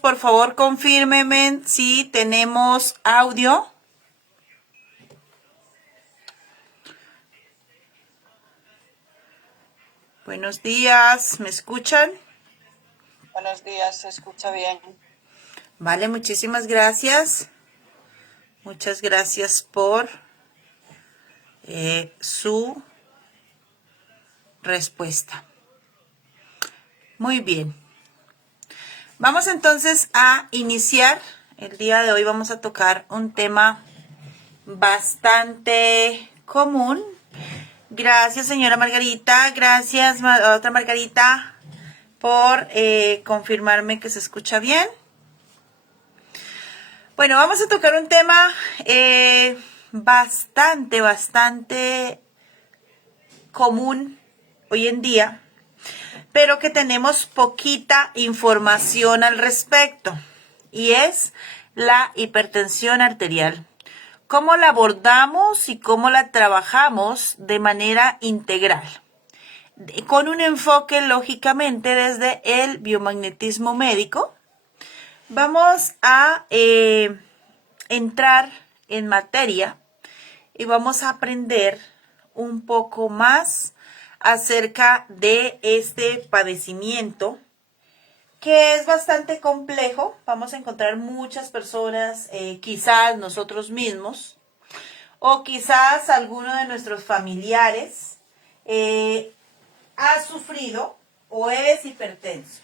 Por favor, confírmenme si tenemos audio. Buenos días, ¿me escuchan? Buenos días, se escucha bien. Vale, muchísimas gracias. Muchas gracias por su respuesta. Muy bien. Vamos entonces a iniciar. El día de hoy vamos a tocar un tema bastante común. Gracias, señora Margarita. Gracias, otra Margarita, por confirmarme que se escucha bien. Bueno, vamos a tocar un tema bastante común hoy en día, pero que tenemos poquita información al respecto, y es la hipertensión arterial. ¿Cómo la abordamos y cómo la trabajamos de manera integral? Con un enfoque, lógicamente, desde el biomagnetismo médico. Vamos a entrar en materia y vamos a aprender un poco más acerca de este padecimiento, que es bastante complejo. Vamos a encontrar muchas personas, quizás nosotros mismos, o quizás alguno de nuestros familiares ha sufrido o es hipertenso.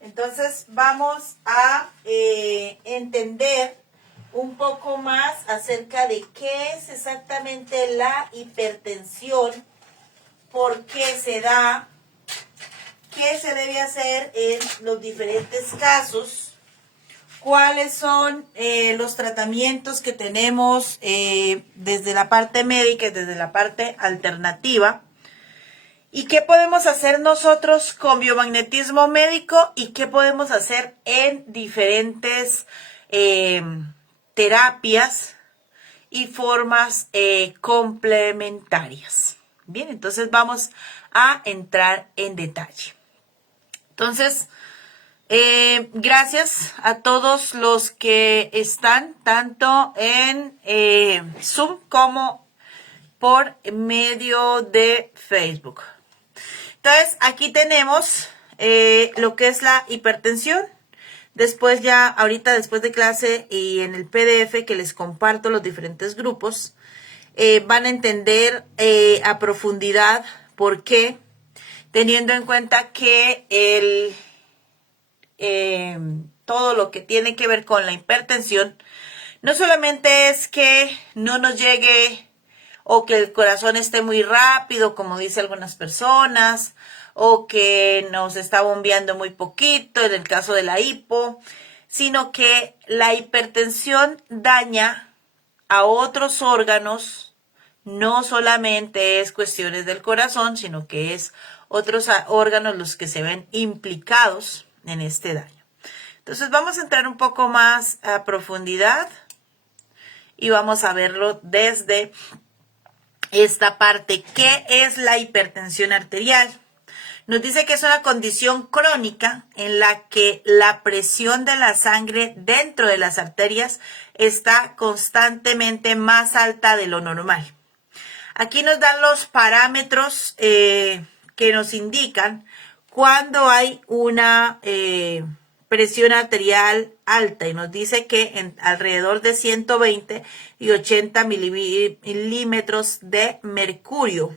Entonces vamos a entender un poco más acerca de qué es exactamente la hipertensión, por qué se da, qué se debe hacer en los diferentes casos, cuáles son los tratamientos que tenemos desde la parte médica y desde la parte alternativa, y qué podemos hacer nosotros con biomagnetismo médico y qué podemos hacer en diferentes terapias y formas complementarias. Bien, entonces vamos a entrar en detalle. Entonces, gracias a todos los que están tanto en Zoom como por medio de Facebook. Entonces, aquí tenemos lo que es la hipertensión. Después ya, ahorita después de clase y en el PDF que les comparto los diferentes grupos, van a entender a profundidad por qué, teniendo en cuenta que todo lo que tiene que ver con la hipertensión no solamente es que no nos llegue o que el corazón esté muy rápido, como dicen algunas personas, o que nos está bombeando muy poquito en el caso de la hipo, sino que la hipertensión daña a otros órganos. No solamente es cuestiones del corazón, sino que es otros órganos los que se ven implicados en este daño. Entonces vamos a entrar un poco más a profundidad y vamos a verlo desde esta parte. ¿Qué es la hipertensión arterial? Nos dice que es una condición crónica en la que la presión de la sangre dentro de las arterias está constantemente más alta de lo normal. Aquí nos dan los parámetros que nos indican cuando hay una presión arterial alta, y nos dice que en alrededor de 120 y 80 milímetros de mercurio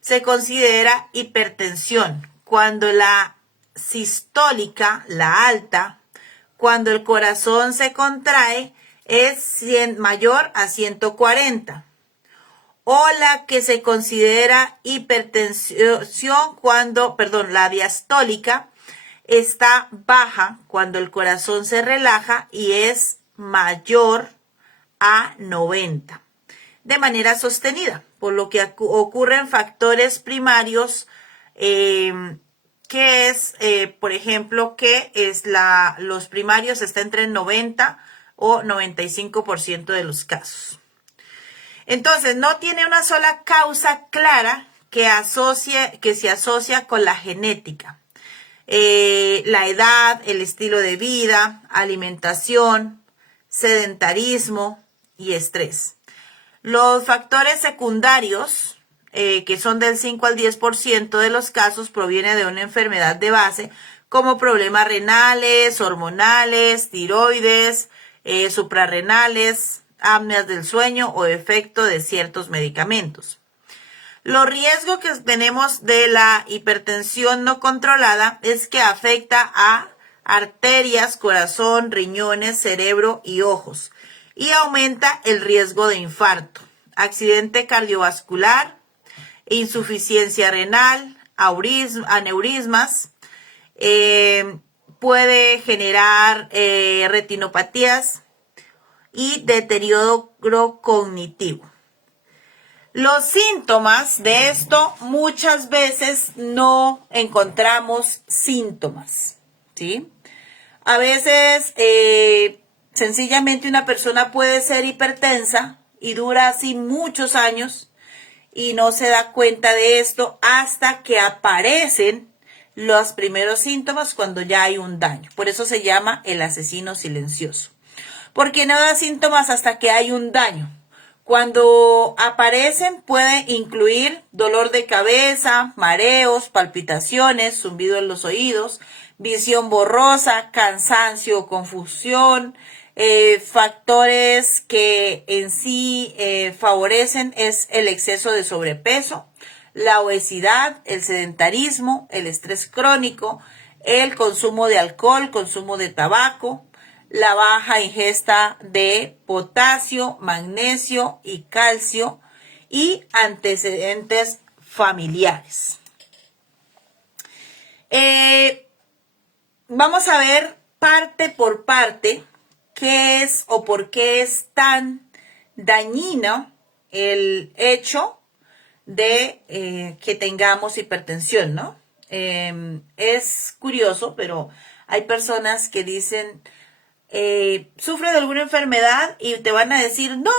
se considera hipertensión. Cuando la sistólica, la alta, cuando el corazón se contrae, es mayor a 140. O la que se considera hipertensión cuando, la diastólica, está baja cuando el corazón se relaja y es mayor a 90 de manera sostenida, por lo que ocurren factores primarios que es, por ejemplo, que es los primarios está entre el 90 o 95% de los casos. Entonces, no tiene una sola causa clara que se asocia con la genética. la edad, el estilo de vida, alimentación, sedentarismo y estrés. Los factores secundarios, que son del 5 al 10% de los casos, provienen de una enfermedad de base, como problemas renales, hormonales, tiroides, suprarrenales, apneas del sueño o efecto de ciertos medicamentos. Los riesgos que tenemos de la hipertensión no controlada es que afecta a arterias, corazón, riñones, cerebro y ojos, y aumenta el riesgo de infarto, accidente cardiovascular, insuficiencia renal, aneurismas, puede generar retinopatías y deterioro cognitivo. Los síntomas de esto, muchas veces no encontramos síntomas, ¿sí? A veces sencillamente una persona puede ser hipertensa y dura así muchos años y no se da cuenta de esto hasta que aparecen los primeros síntomas, cuando ya hay un daño. Por eso se llama el asesino silencioso, porque no da síntomas hasta que hay un daño. Cuando aparecen puede incluir dolor de cabeza, mareos, palpitaciones, zumbido en los oídos, visión borrosa, cansancio, confusión. Factores que en sí favorecen es el exceso de sobrepeso, la obesidad, el sedentarismo, el estrés crónico, el consumo de alcohol, consumo de tabaco, la baja ingesta de potasio, magnesio y calcio y antecedentes familiares. Vamos a ver parte por parte qué es o por qué es tan dañino el hecho de que tengamos hipertensión, ¿no? Es curioso, pero hay personas que dicen, sufre de alguna enfermedad y te van a decir, no.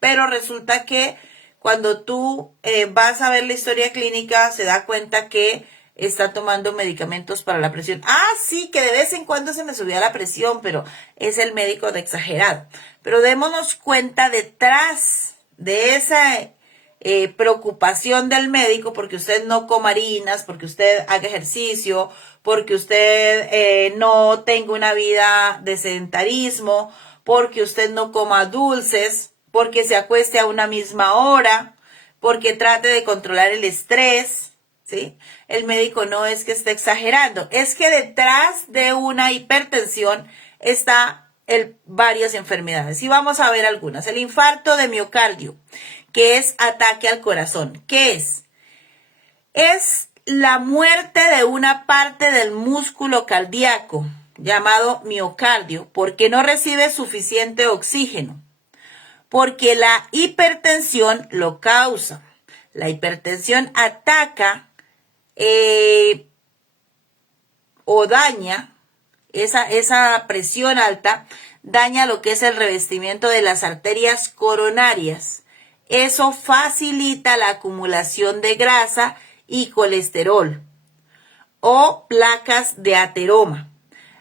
Pero resulta que cuando tú vas a ver la historia clínica, se da cuenta que está tomando medicamentos para la presión. Sí, que de vez en cuando se me subía la presión, pero es el médico de exagerado. Pero démonos cuenta detrás de esa preocupación del médico, porque usted no coma harinas, porque usted haga ejercicio, porque usted no tenga una vida de sedentarismo, porque usted no coma dulces, porque se acueste a una misma hora, porque trate de controlar el estrés, ¿sí? El médico no es que esté exagerando, es que detrás de una hipertensión está varias enfermedades. Y vamos a ver algunas. El infarto de miocardio, que es ataque al corazón. ¿Qué es? Es la muerte de una parte del músculo cardíaco, llamado miocardio, porque no recibe suficiente oxígeno, porque la hipertensión lo causa. La hipertensión ataca o daña, esa presión alta daña lo que es el revestimiento de las arterias coronarias. Eso facilita la acumulación de grasa y colesterol o placas de ateroma.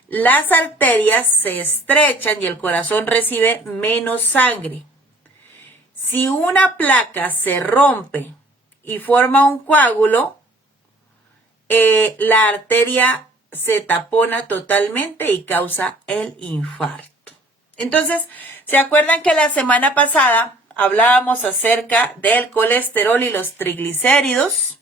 Las arterias se estrechan y el corazón recibe menos sangre. Si una placa se rompe y forma un coágulo, la arteria se tapona totalmente y causa el infarto. Entonces, ¿se acuerdan que la semana pasada hablábamos acerca del colesterol y los triglicéridos?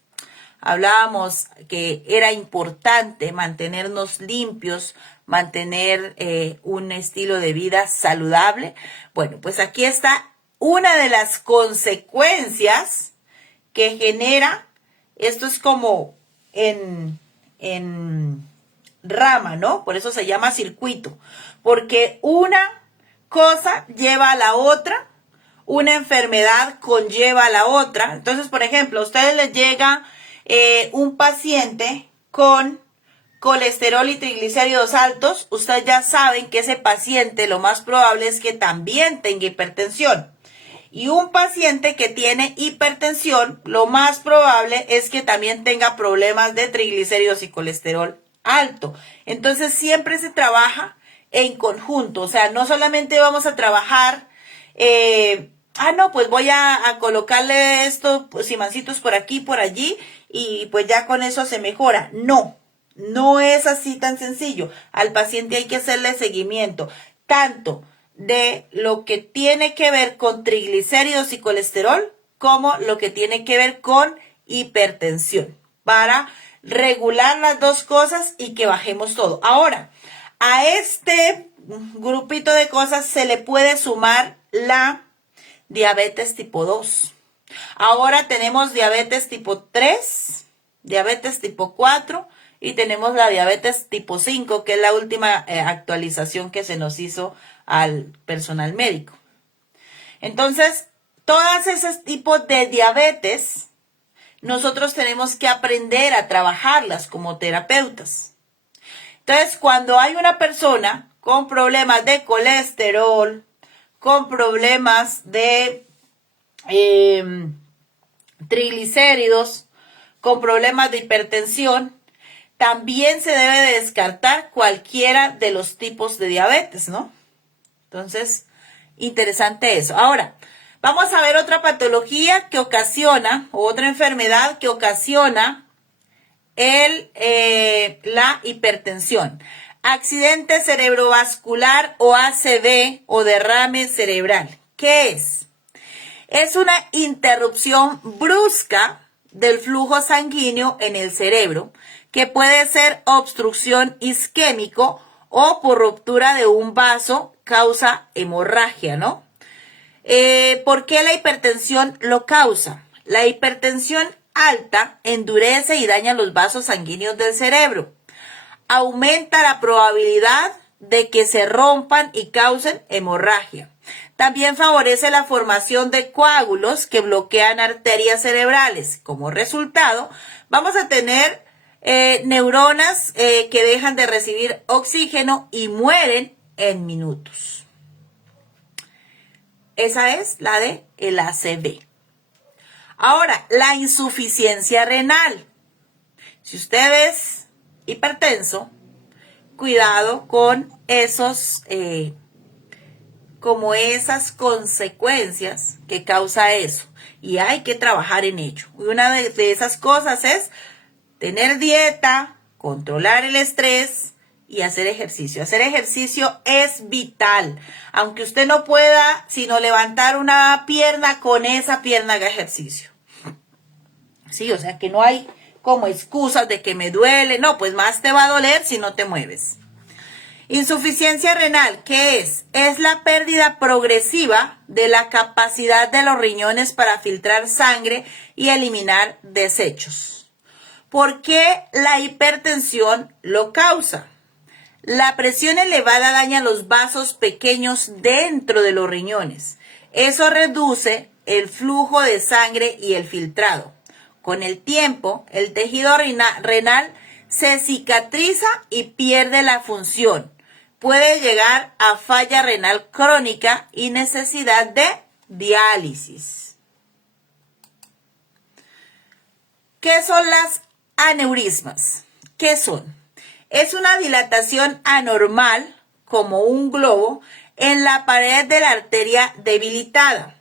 Hablábamos que era importante mantenernos limpios, mantener un estilo de vida saludable. Bueno, pues aquí está una de las consecuencias que genera, esto es como en rama, ¿no? Por eso se llama circuito, porque una cosa lleva a la otra, una enfermedad conlleva a la otra. Entonces, por ejemplo, a ustedes les llega un paciente con colesterol y triglicéridos altos, ustedes ya saben que ese paciente lo más probable es que también tenga hipertensión. Y un paciente que tiene hipertensión, lo más probable es que también tenga problemas de triglicéridos y colesterol alto. Entonces siempre se trabaja en conjunto, o sea, no solamente vamos a trabajar, no, pues voy a colocarle esto, pues, imancitos por aquí, por allí, y pues ya con eso se mejora. No, no es así tan sencillo. Al paciente hay que hacerle seguimiento, tanto de lo que tiene que ver con triglicéridos y colesterol, como lo que tiene que ver con hipertensión, para regular las dos cosas y que bajemos todo. Ahora, a este grupito de cosas se le puede sumar la diabetes tipo 2. Ahora tenemos diabetes tipo 3, diabetes tipo 4 y tenemos la diabetes tipo 5, que es la última actualización que se nos hizo al personal médico. Entonces, todos esos tipos de diabetes, nosotros tenemos que aprender a trabajarlas como terapeutas. Entonces, cuando hay una persona con problemas de colesterol, con problemas de triglicéridos, con problemas de hipertensión, también se debe de descartar cualquiera de los tipos de diabetes, ¿no? Entonces, interesante eso. Ahora, vamos a ver otra patología que ocasiona, o otra enfermedad que ocasiona la hipertensión. Accidente cerebrovascular o ACV o derrame cerebral. ¿Qué es? Es una interrupción brusca del flujo sanguíneo en el cerebro que puede ser obstrucción isquémico o por ruptura de un vaso causa hemorragia, ¿no? ¿Por qué la hipertensión lo causa? La hipertensión alta endurece y daña los vasos sanguíneos del cerebro. Aumenta la probabilidad de que se rompan y causen hemorragia. También favorece la formación de coágulos que bloquean arterias cerebrales. Como resultado, vamos a tener neuronas que dejan de recibir oxígeno y mueren en minutos. Esa es la de el ACV. Ahora, la insuficiencia renal. Si usted es hipertenso, cuidado con como esas consecuencias que causa eso. Y hay que trabajar en ello. Y una de esas cosas es tener dieta, controlar el estrés y hacer ejercicio. Hacer ejercicio es vital. Aunque usted no pueda sino levantar una pierna, con esa pierna haga ejercicio. Sí, o sea que no hay como excusas de que me duele. No, pues más te va a doler si no te mueves. Insuficiencia renal, ¿qué es? Es la pérdida progresiva de la capacidad de los riñones para filtrar sangre y eliminar desechos. ¿Por qué la hipertensión lo causa? La presión elevada daña los vasos pequeños dentro de los riñones. Eso reduce el flujo de sangre y el filtrado. Con el tiempo, el tejido renal se cicatriza y pierde la función. Puede llegar a falla renal crónica y necesidad de diálisis. ¿Qué son las aneurismas? ¿Qué son? Es una dilatación anormal, como un globo, en la pared de la arteria debilitada.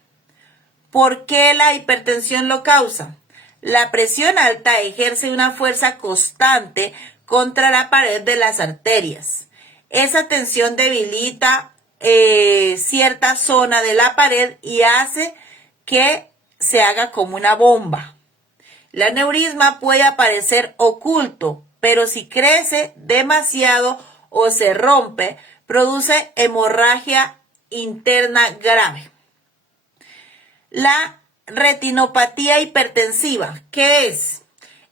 ¿Por qué la hipertensión lo causa? La presión alta ejerce una fuerza constante contra la pared de las arterias. Esa tensión debilita cierta zona de la pared y hace que se haga como una bomba. El aneurisma puede aparecer oculto, pero si crece demasiado o se rompe, produce hemorragia interna grave. La retinopatía hipertensiva, ¿qué es?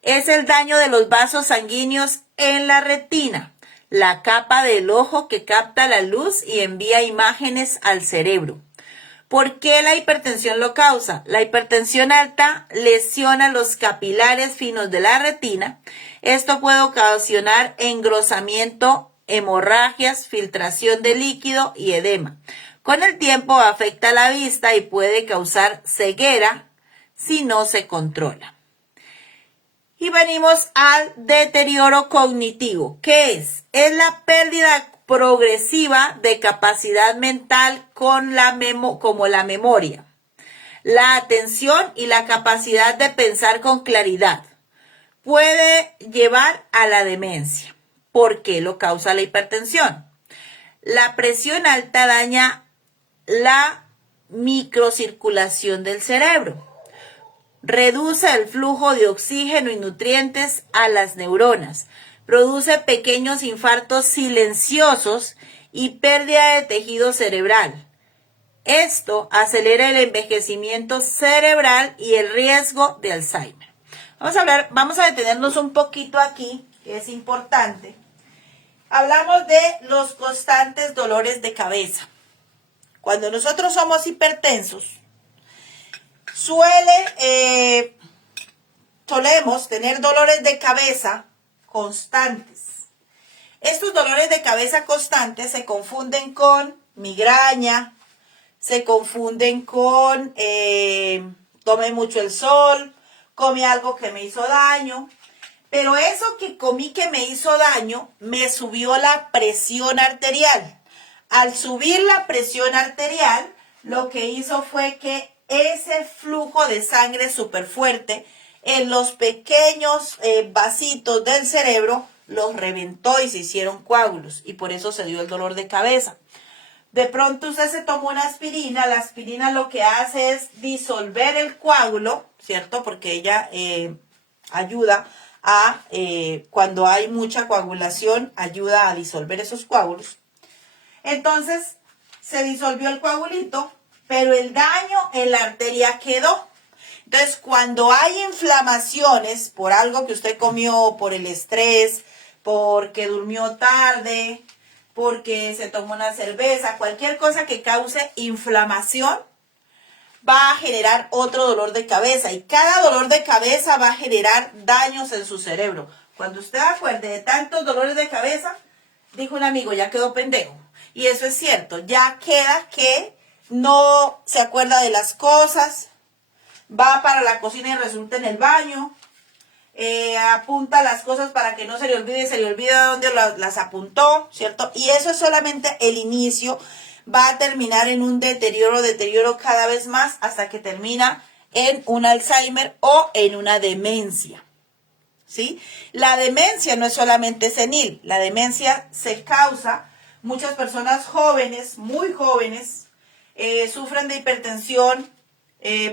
Es el daño de los vasos sanguíneos en la retina, la capa del ojo que capta la luz y envía imágenes al cerebro. ¿Por qué la hipertensión lo causa? La hipertensión alta lesiona los capilares finos de la retina. Esto puede ocasionar engrosamiento, hemorragias, filtración de líquido y edema. Con el tiempo afecta la vista y puede causar ceguera si no se controla. Y venimos al deterioro cognitivo. ¿Qué es? Es la pérdida progresiva de capacidad mental como la memoria, la atención y la capacidad de pensar con claridad. Puede llevar a la demencia. ¿Por qué lo causa la hipertensión? La presión alta daña la microcirculación del cerebro. Reduce el flujo de oxígeno y nutrientes a las neuronas. Produce pequeños infartos silenciosos y pérdida de tejido cerebral. Esto acelera el envejecimiento cerebral y el riesgo de Alzheimer. Vamos a detenernos un poquito aquí, que es importante. Hablamos de los constantes dolores de cabeza. Cuando nosotros somos hipertensos, solemos tener dolores de cabeza constantes. Estos dolores de cabeza constantes se confunden con migraña, se confunden con tomé mucho el sol, comí algo que me hizo daño, pero eso que comí que me hizo daño me subió la presión arterial. Al subir la presión arterial, lo que hizo fue que ese flujo de sangre súper fuerte en los pequeños vasitos del cerebro los reventó y se hicieron coágulos, y por eso se dio el dolor de cabeza. De pronto usted se tomó una aspirina, la aspirina lo que hace es disolver el coágulo, ¿cierto? Porque ella ayuda a, cuando hay mucha coagulación, ayuda a disolver esos coágulos. Entonces, se disolvió el coagulito, pero el daño en la arteria quedó. Entonces, cuando hay inflamaciones por algo que usted comió, por el estrés, porque durmió tarde, porque se tomó una cerveza, cualquier cosa que cause inflamación, va a generar otro dolor de cabeza. Y cada dolor de cabeza va a generar daños en su cerebro. Cuando usted acuerde de tantos dolores de cabeza, dijo un amigo, ya quedó pendejo. Y eso es cierto, ya queda que no se acuerda de las cosas, va para la cocina y resulta en el baño, apunta las cosas para que no se le olvida dónde las apuntó, ¿cierto? Y eso es solamente el inicio, va a terminar en un deterioro cada vez más hasta que termina en un Alzheimer o en una demencia, ¿sí? La demencia no es solamente senil, la demencia se causa, muchas personas jóvenes, muy jóvenes, sufren de hipertensión,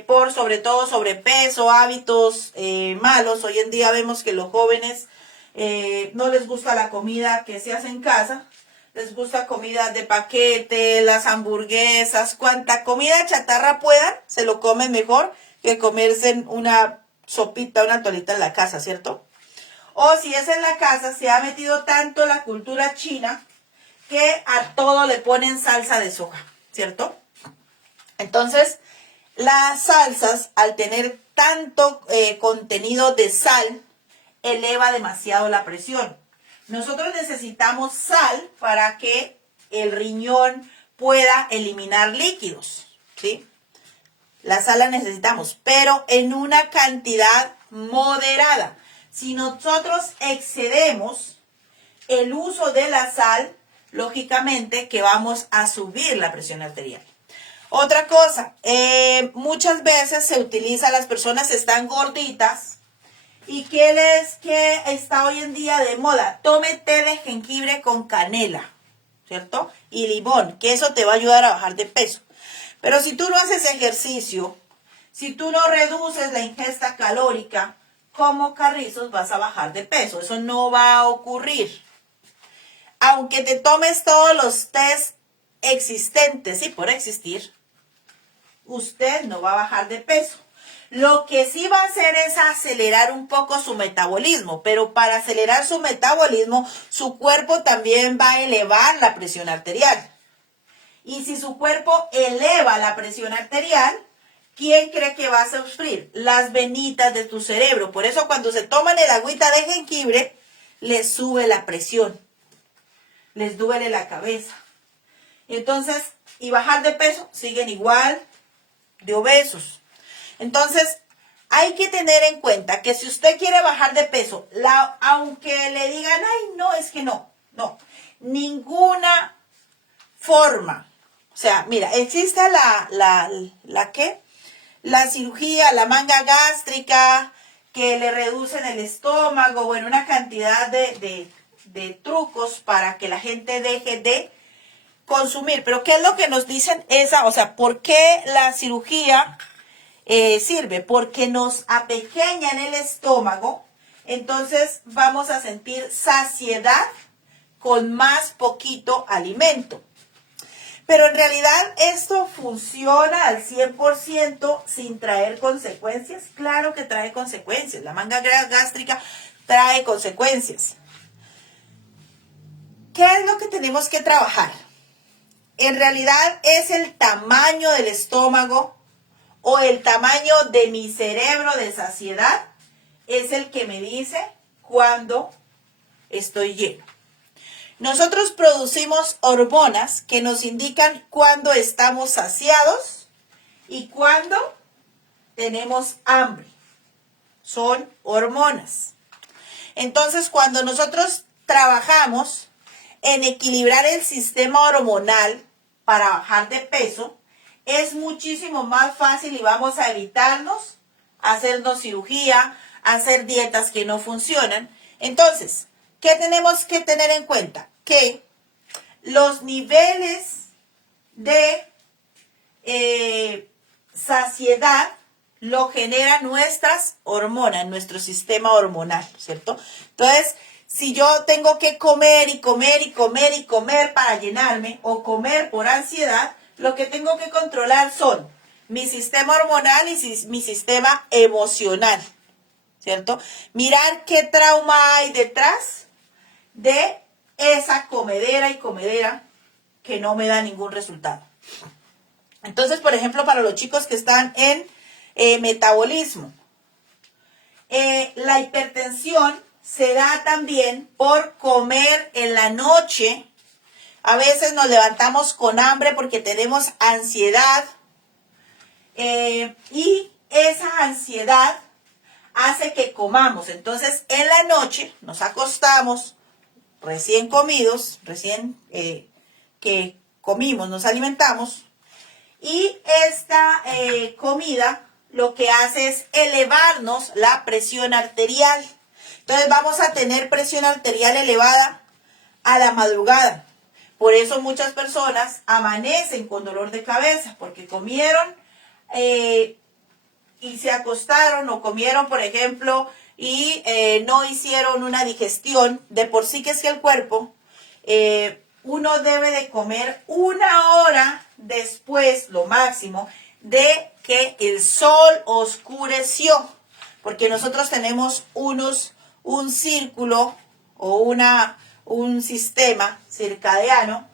por sobre todo sobrepeso, hábitos malos. Hoy en día vemos que los jóvenes no les gusta la comida que se hace en casa, les gusta comida de paquete, las hamburguesas, cuanta comida chatarra puedan, se lo comen mejor que comerse una sopita, una tolita en la casa, ¿cierto? O si es en la casa, se ha metido tanto la cultura china que a todo le ponen salsa de soja, ¿cierto? Entonces, las salsas, al tener tanto contenido de sal, eleva demasiado la presión. Nosotros necesitamos sal para que el riñón pueda eliminar líquidos, ¿sí? La sal la necesitamos, pero en una cantidad moderada. Si nosotros excedemos el uso de la sal, lógicamente que vamos a subir la presión arterial. Otra cosa, muchas veces se utiliza, las personas están gorditas, y ¿qué está hoy en día de moda? Tome té de jengibre con canela, ¿cierto? Y limón, que eso te va a ayudar a bajar de peso. Pero si tú no haces ejercicio, si tú no reduces la ingesta calórica, como carrizos vas a bajar de peso. Eso no va a ocurrir. Aunque te tomes todos los tés existentes, y por existir, usted no va a bajar de peso. Lo que sí va a hacer es acelerar un poco su metabolismo, pero para acelerar su metabolismo, su cuerpo también va a elevar la presión arterial. Y si su cuerpo eleva la presión arterial, ¿quién cree que va a sufrir? Las venitas de tu cerebro. Por eso cuando se toman el agüita de jengibre, les sube la presión, les duele la cabeza. Entonces, y bajar de peso, siguen igual de obesos. Entonces, hay que tener en cuenta que si usted quiere bajar de peso, aunque le digan, ay, no, es que no, ninguna forma. O sea, mira, existe ¿qué? La cirugía, la manga gástrica, que le reducen el estómago, bueno, una cantidad de trucos para que la gente deje de consumir. Pero ¿qué es lo que nos dicen o sea, por qué la cirugía sirve? Porque nos apequeña en el estómago, entonces vamos a sentir saciedad con más poquito alimento. Pero en realidad esto funciona al 100% sin traer consecuencias. Claro que trae consecuencias. La manga gástrica trae consecuencias. ¿Qué es lo que tenemos que trabajar? En realidad es el tamaño del estómago o el tamaño de mi cerebro de saciedad es el que me dice cuándo estoy lleno. Nosotros producimos hormonas que nos indican cuándo estamos saciados y cuándo tenemos hambre. Son hormonas. Entonces, cuando nosotros trabajamos en equilibrar el sistema hormonal para bajar de peso, es muchísimo más fácil y vamos a evitarnos hacernos cirugía, hacer dietas que no funcionan. Entonces, ¿qué tenemos que tener en cuenta? Que los niveles de saciedad lo generan nuestras hormonas, nuestro sistema hormonal, ¿cierto? Entonces, si yo tengo que comer y comer y comer y comer para llenarme o comer por ansiedad, lo que tengo que controlar son mi sistema hormonal y mi sistema emocional, ¿cierto? Mirar qué trauma hay detrás de esa comedera y comedera que no me da ningún resultado. Entonces, por ejemplo, para los chicos que están en metabolismo, la hipertensión se da también por comer en la noche. A veces nos levantamos con hambre porque tenemos ansiedad y esa ansiedad hace que comamos. Entonces, en la noche nos acostamos recién comidos, que comimos, nos alimentamos, y esta comida lo que hace es elevarnos la presión arterial. Entonces vamos a tener presión arterial elevada a la madrugada. Por eso muchas personas amanecen con dolor de cabeza, porque comieron y se acostaron o comieron, por ejemplo, y no hicieron una digestión. De por sí que es que el cuerpo, uno debe de comer 1 hora después, lo máximo, de que el sol oscureció. Porque nosotros tenemos un círculo o un sistema circadiano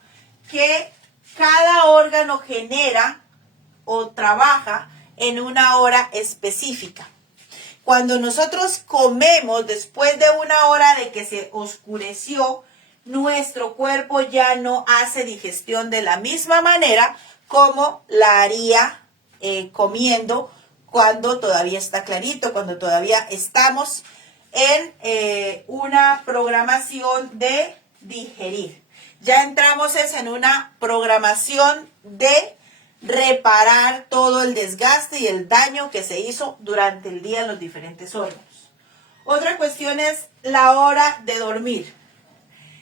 que cada órgano genera o trabaja en 1 hora específica. Cuando nosotros comemos después de 1 hora de que se oscureció, nuestro cuerpo ya no hace digestión de la misma manera como la haría comiendo cuando todavía está clarito, cuando todavía estamos en una programación de digerir. Ya entramos en una programación de reparar todo el desgaste y el daño que se hizo durante el día en los diferentes órganos. Otra cuestión es la hora de dormir.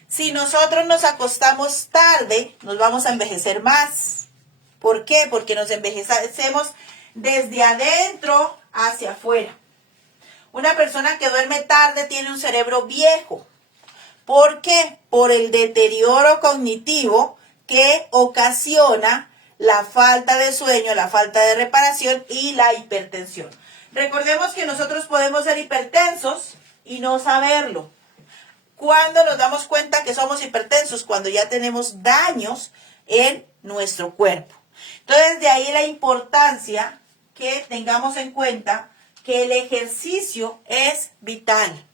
Si nosotros nos acostamos tarde, nos vamos a envejecer más. ¿Por qué? Porque nos envejecemos desde adentro hacia afuera. Una persona que duerme tarde tiene un cerebro viejo. ¿Por qué? Por el deterioro cognitivo que ocasiona la falta de sueño, la falta de reparación y la hipertensión. Recordemos que nosotros podemos ser hipertensos y no saberlo. ¿Cuándo nos damos cuenta que somos hipertensos? Cuando ya tenemos daños en nuestro cuerpo. Entonces, de ahí la importancia que tengamos en cuenta que el ejercicio es vital,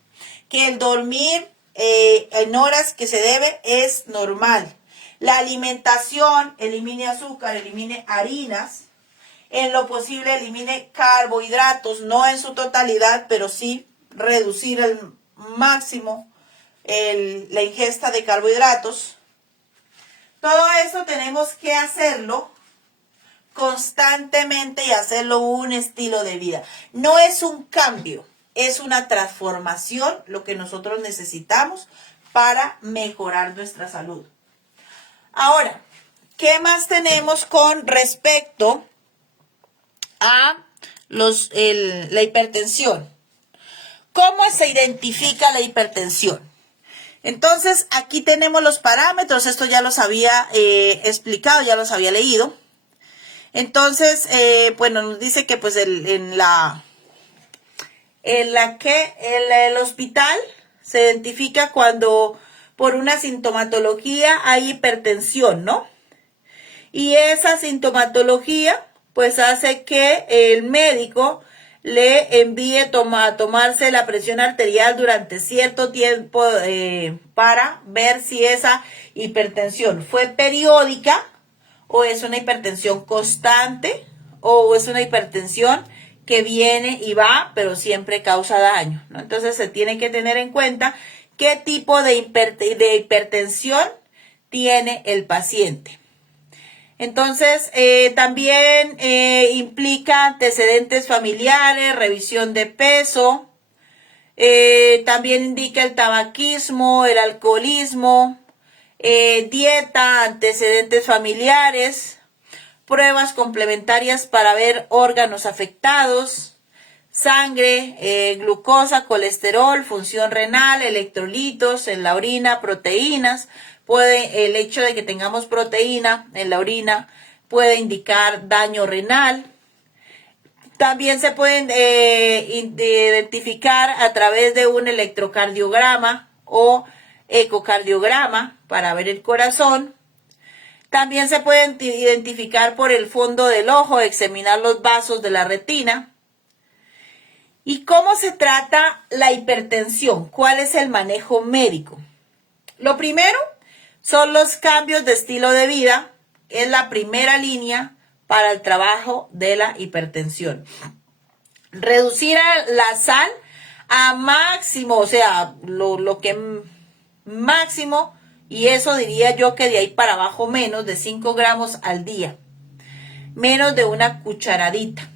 que el dormir en horas que se debe es normal. La alimentación, elimine azúcar, elimine harinas. En lo posible elimine carbohidratos, no en su totalidad, pero sí reducir al máximo la ingesta de carbohidratos. Todo eso tenemos que hacerlo constantemente y hacerlo un estilo de vida. No es un cambio, es una transformación lo que nosotros necesitamos para mejorar nuestra salud. Ahora, ¿qué más tenemos con respecto a la hipertensión? ¿Cómo se identifica la hipertensión? Entonces, aquí tenemos los parámetros. Esto ya los había explicado, ya los había leído. Entonces, bueno, nos dice que pues el hospital se identifica cuando por una sintomatología hay hipertensión, ¿no? Y esa sintomatología pues hace que el médico le envíe a tomarse la presión arterial durante cierto tiempo para ver si esa hipertensión fue periódica o es una hipertensión constante o es una hipertensión que viene y va, pero siempre causa daño, ¿no? Entonces se tiene que tener en cuenta qué tipo de hipertensión tiene el paciente. Entonces, también implica antecedentes familiares, revisión de peso, también indica el tabaquismo, el alcoholismo, dieta, antecedentes familiares, pruebas complementarias para ver órganos afectados, sangre, glucosa, colesterol, función renal, electrolitos en la orina, proteínas. El hecho de que tengamos proteína en la orina puede indicar daño renal. También se pueden identificar a través de un electrocardiograma o ecocardiograma para ver el corazón. También se pueden identificar por el fondo del ojo, examinar los vasos de la retina. ¿Y cómo se trata la hipertensión? ¿Cuál es el manejo médico? Lo primero son los cambios de estilo de vida. Es la primera línea para el trabajo de la hipertensión. Reducir la sal a máximo, o sea, lo que máximo, y eso diría yo que de ahí para abajo menos de 5 gramos al día. Menos de una cucharadita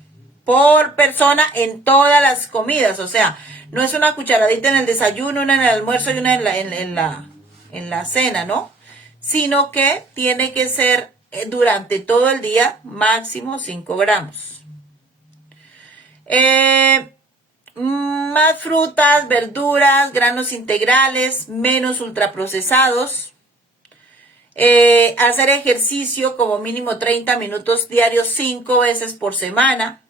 por persona en todas las comidas. O sea, no es una cucharadita en el desayuno, una en el almuerzo y una en la cena, ¿no? Sino que tiene que ser durante todo el día máximo 5 gramos. Más frutas, verduras, granos integrales, menos ultraprocesados. Hacer ejercicio como mínimo 30 minutos diarios 5 veces por semana.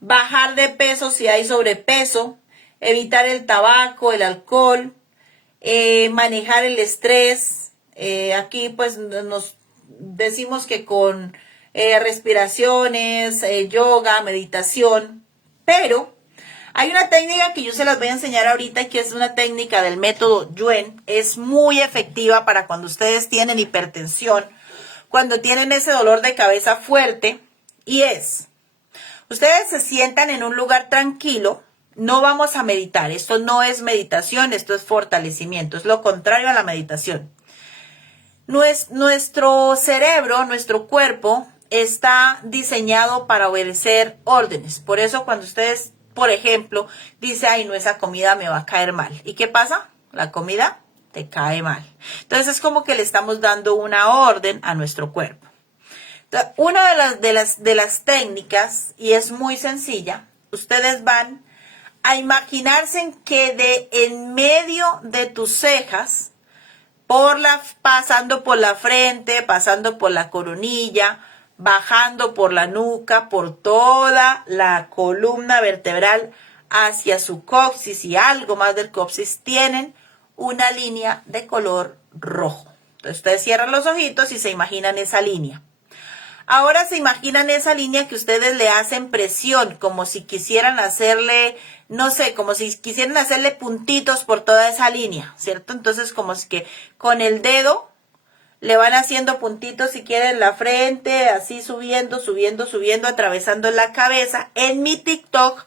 Bajar de peso si hay sobrepeso. Evitar el tabaco, el alcohol. Manejar el estrés. Aquí pues nos decimos que con respiraciones, yoga, meditación, pero hay una técnica que yo se las voy a enseñar ahorita, que es una técnica del método Yuen. Es muy efectiva para cuando ustedes tienen hipertensión, cuando tienen ese dolor de cabeza fuerte, y es, ustedes se sientan en un lugar tranquilo. No vamos a meditar, esto no es meditación, esto es fortalecimiento, es lo contrario a la meditación. Nuestro cerebro, nuestro cuerpo está diseñado para obedecer órdenes. Por eso cuando ustedes, por ejemplo, dicen, ay, no, esa comida me va a caer mal. ¿Y qué pasa? La comida te cae mal. Entonces es como que le estamos dando una orden a nuestro cuerpo. Entonces, una de las técnicas, y es muy sencilla, ustedes van a imaginarse que en medio de tus cejas, pasando por la frente, pasando por la coronilla, bajando por la nuca, por toda la columna vertebral hacia su coxis y algo más del coxis, tienen una línea de color rojo. Entonces ustedes cierran los ojitos y se imaginan esa línea. Ahora se imaginan esa línea que ustedes le hacen presión, como si quisieran hacerle, no sé, como si quisieran hacerle puntitos por toda esa línea, ¿cierto? Entonces como si que con el dedo Le van haciendo puntitos si quieren la frente, así subiendo, subiendo, subiendo, atravesando la cabeza. En mi TikTok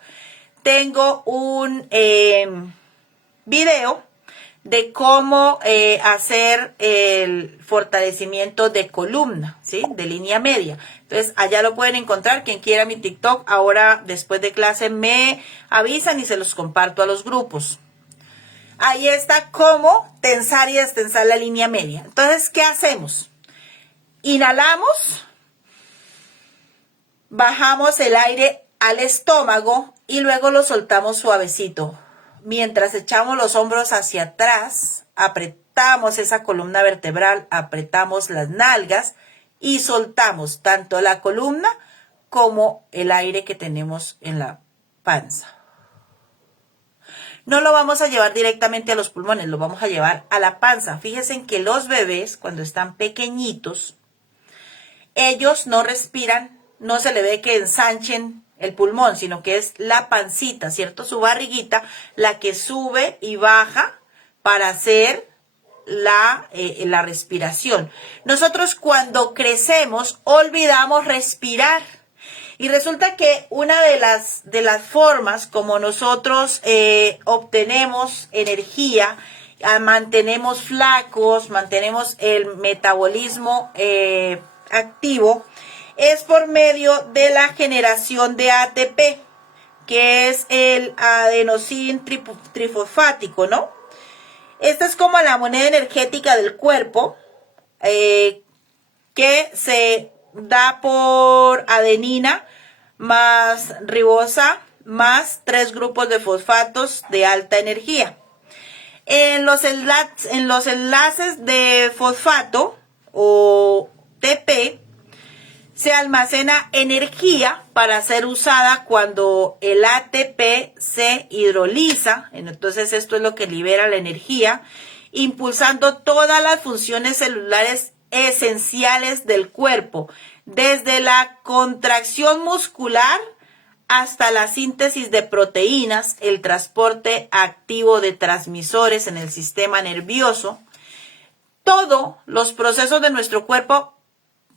tengo un video de cómo hacer el fortalecimiento de columna, ¿sí? De línea media. Entonces, allá lo pueden encontrar. Quien quiera mi TikTok, ahora después de clase me avisan y se los comparto a los grupos. Ahí está cómo tensar y destensar la línea media. Entonces, ¿qué hacemos? Inhalamos, bajamos el aire al estómago y luego lo soltamos suavecito. Mientras echamos los hombros hacia atrás, apretamos esa columna vertebral, apretamos las nalgas y soltamos tanto la columna como el aire que tenemos en la panza. No lo vamos a llevar directamente a los pulmones, lo vamos a llevar a la panza. Fíjense que los bebés, cuando están pequeñitos, ellos no respiran, no se le ve que ensanchen el pulmón, sino que es la pancita, ¿cierto? Su barriguita, la que sube y baja para hacer la respiración. Nosotros cuando crecemos olvidamos respirar. Y resulta que una de las formas como nosotros obtenemos energía, mantenemos flacos, mantenemos el metabolismo activo, es por medio de la generación de ATP, que es el adenosín trifosfático, ¿no? Esta es como la moneda energética del cuerpo, que se da por adenina más ribosa más 3 grupos de fosfatos de alta energía. En los enlaces de fosfato o TP se almacena energía para ser usada cuando el ATP se hidroliza. Entonces esto es lo que libera la energía, impulsando todas las funciones celulares esenciales del cuerpo, desde la contracción muscular hasta la síntesis de proteínas, el transporte activo de transmisores en el sistema nervioso. Todos los procesos de nuestro cuerpo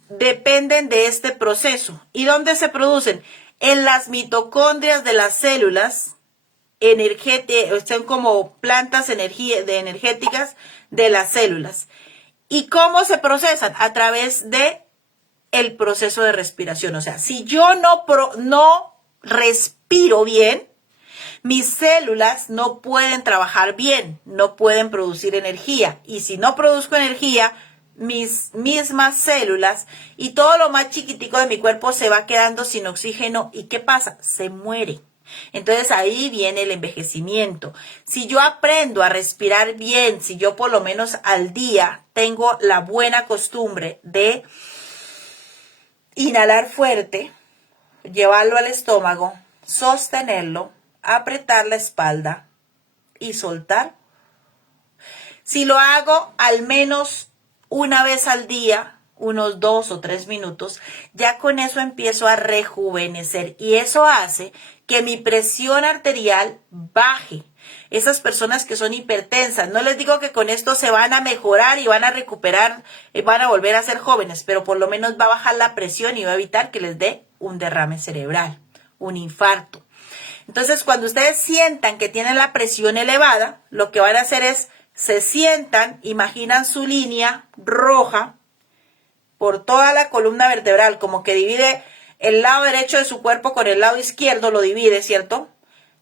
dependen de este proceso. ¿Y dónde se producen? En las mitocondrias de las células, son como plantas energéticas de las células. ¿Y cómo se procesan? A través de el proceso de respiración. O sea, si yo no respiro bien, mis células no pueden trabajar bien, no pueden producir energía. Y si no produzco energía, mis mismas células y todo lo más chiquitico de mi cuerpo se va quedando sin oxígeno. ¿Y qué pasa? Se muere. Entonces ahí viene el envejecimiento. Si yo aprendo a respirar bien, si yo por lo menos al día tengo la buena costumbre de inhalar fuerte, llevarlo al estómago, sostenerlo, apretar la espalda y soltar. Si lo hago al menos una vez al día, unos 2 o 3 minutos, ya con eso empiezo a rejuvenecer y eso hace que mi presión arterial baje. Esas personas que son hipertensas, no les digo que con esto se van a mejorar y van a recuperar, van a volver a ser jóvenes, pero por lo menos va a bajar la presión y va a evitar que les dé un derrame cerebral, un infarto. Entonces, cuando ustedes sientan que tienen la presión elevada, lo que van a hacer es, se sientan, imaginan su línea roja por toda la columna vertebral, como que divide el lado derecho de su cuerpo con el lado izquierdo, lo divide, ¿cierto?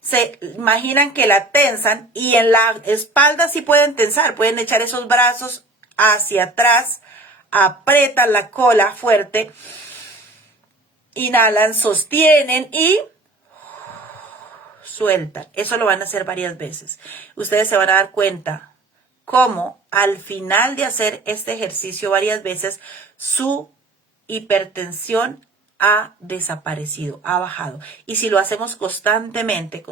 Se imaginan que la tensan y en la espalda sí pueden tensar, pueden echar esos brazos hacia atrás, apretan la cola fuerte, inhalan, sostienen y sueltan. Eso lo van a hacer varias veces. Ustedes se van a dar cuenta cómo al final de hacer este ejercicio varias veces, su hipertensión ha desaparecido, ha bajado. Y si lo hacemos constantemente,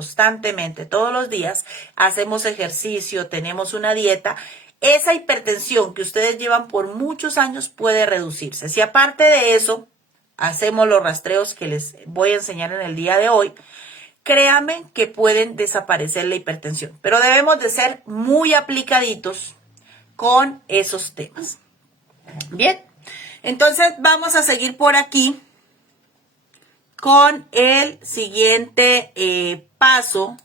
todos los días, hacemos ejercicio, tenemos una dieta, esa hipertensión que ustedes llevan por muchos años puede reducirse. Si aparte de eso, hacemos los rastreos que les voy a enseñar en el día de hoy, créanme que pueden desaparecer la hipertensión, pero debemos de ser muy aplicaditos con esos temas. Bien, entonces vamos a seguir por aquí con el siguiente paso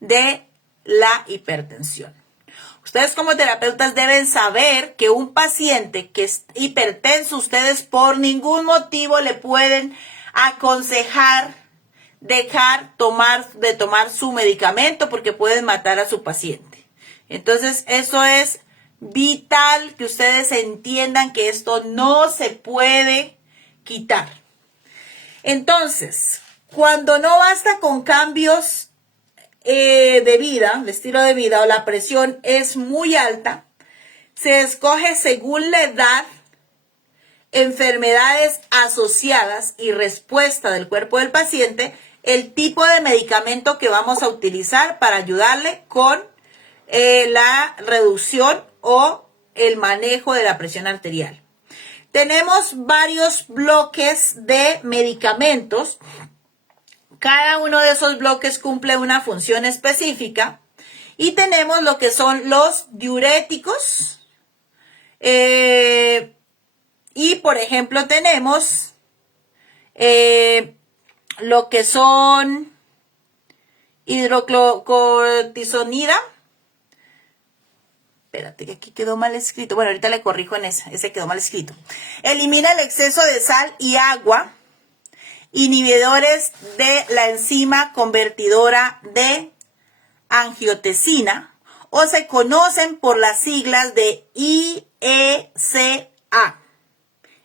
de la hipertensión. Ustedes como terapeutas deben saber que un paciente que es hipertenso, ustedes por ningún motivo le pueden aconsejar dejar de tomar su medicamento porque pueden matar a su paciente. Entonces, eso es vital que ustedes entiendan que esto no se puede quitar. Entonces, cuando no basta con cambios de vida, de estilo de vida, o la presión es muy alta, se escoge según la edad, enfermedades asociadas y respuesta del cuerpo del paciente, el tipo de medicamento que vamos a utilizar para ayudarle con la reducción o el manejo de la presión arterial. Tenemos varios bloques de medicamentos. Cada uno de esos bloques cumple una función específica. Y tenemos lo que son los diuréticos. Y por ejemplo tenemos lo que son hidrocortisonida. Espérate que aquí quedó mal escrito. Bueno, ahorita le corrijo en ese quedó mal escrito. Elimina el exceso de sal y agua. Inhibidores de la enzima convertidora de angiotensina, o se conocen por las siglas de IECA.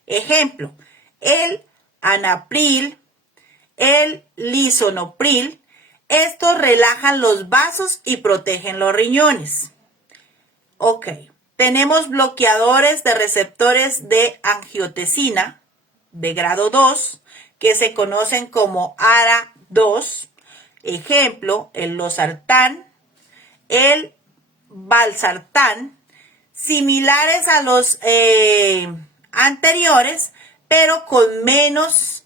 Ejemplo, el anapril, el lisinopril. Estos relajan los vasos y protegen los riñones. Ok, tenemos bloqueadores de receptores de angiotensina de grado 2, que se conocen como ARA2. Ejemplo, el losartán, el valsartán, similares a los anteriores, pero con menos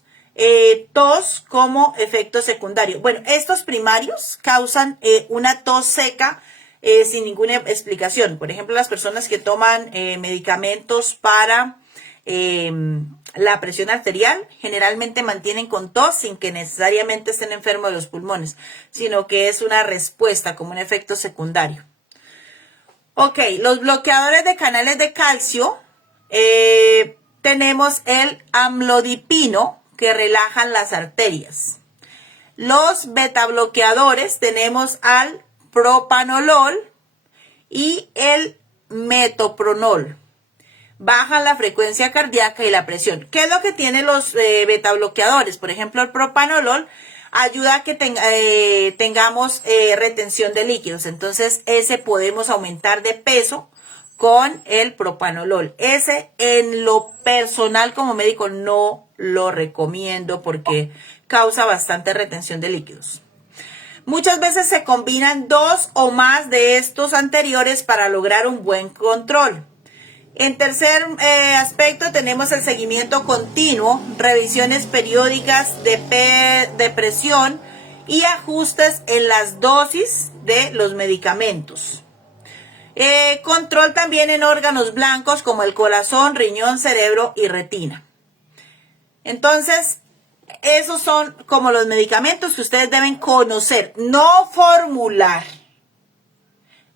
tos como efecto secundario. Bueno, estos primarios causan una tos seca sin ninguna explicación. Por ejemplo, las personas que toman medicamentos para la presión arterial generalmente mantienen con tos sin que necesariamente estén enfermos de los pulmones, sino que es una respuesta como un efecto secundario. Ok, los bloqueadores de canales de calcio, tenemos el amlodipino, que relajan las arterias. Los betabloqueadores tenemos al propanolol y el metoprolol. Bajan la frecuencia cardíaca y la presión. ¿Qué es lo que tienen los betabloqueadores? Por ejemplo, el propanolol ayuda a que tengamos retención de líquidos. Entonces, ese podemos aumentar de peso con el propanolol. Ese, en lo personal como médico, no lo recomiendo porque causa bastante retención de líquidos. Muchas veces se combinan dos o más de estos anteriores para lograr un buen control. En tercer aspecto tenemos el seguimiento continuo, revisiones periódicas de presión y ajustes en las dosis de los medicamentos. Control también en órganos blancos como el corazón, riñón, cerebro y retina. Entonces, esos son como los medicamentos que ustedes deben conocer, no formular.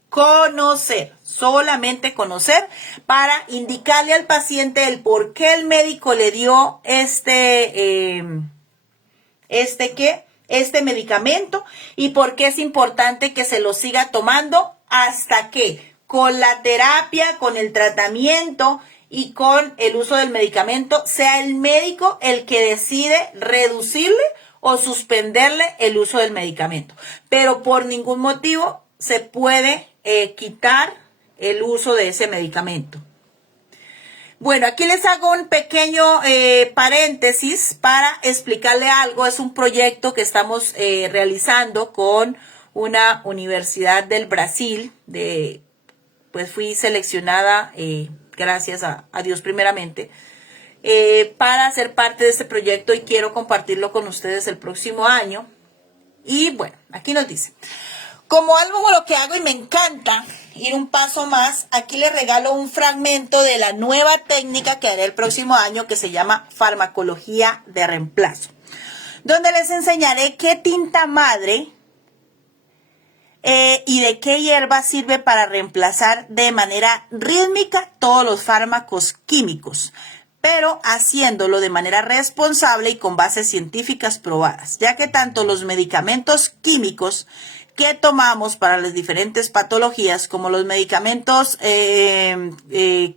Conocer, solamente conocer para indicarle al paciente el por qué el médico le dio este medicamento y por qué es importante que se lo siga tomando hasta que con la terapia, con el tratamiento y con el uso del medicamento sea el médico el que decide reducirle o suspenderle el uso del medicamento. Pero por ningún motivo se puede quitar el uso de ese medicamento. Bueno, aquí les hago un pequeño paréntesis para explicarle algo. Es un proyecto que estamos realizando con una universidad del Brasil. Pues fui seleccionada, gracias a Dios primeramente, para ser parte de este proyecto y quiero compartirlo con ustedes el próximo año. Y bueno, aquí nos dice: como algo lo que hago y me encanta ir un paso más, aquí les regalo un fragmento de la nueva técnica que haré el próximo año que se llama farmacología de reemplazo, donde les enseñaré qué tinta madre y de qué hierba sirve para reemplazar de manera rítmica todos los fármacos químicos, pero haciéndolo de manera responsable y con bases científicas probadas, ya que tanto los medicamentos químicos que tomamos para las diferentes patologías como los medicamentos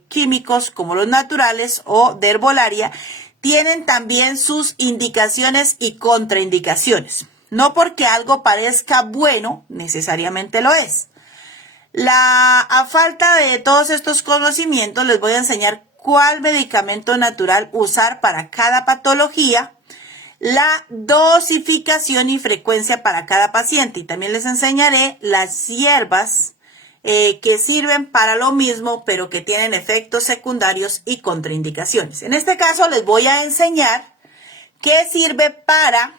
químicos como los naturales o de herbolaria tienen también sus indicaciones y contraindicaciones. No porque algo parezca bueno, necesariamente lo es. A falta de todos estos conocimientos, les voy a enseñar cuál medicamento natural usar para cada patología, la dosificación y frecuencia para cada paciente. Y también les enseñaré las hierbas que sirven para lo mismo, pero que tienen efectos secundarios y contraindicaciones. En este caso, les voy a enseñar qué sirve para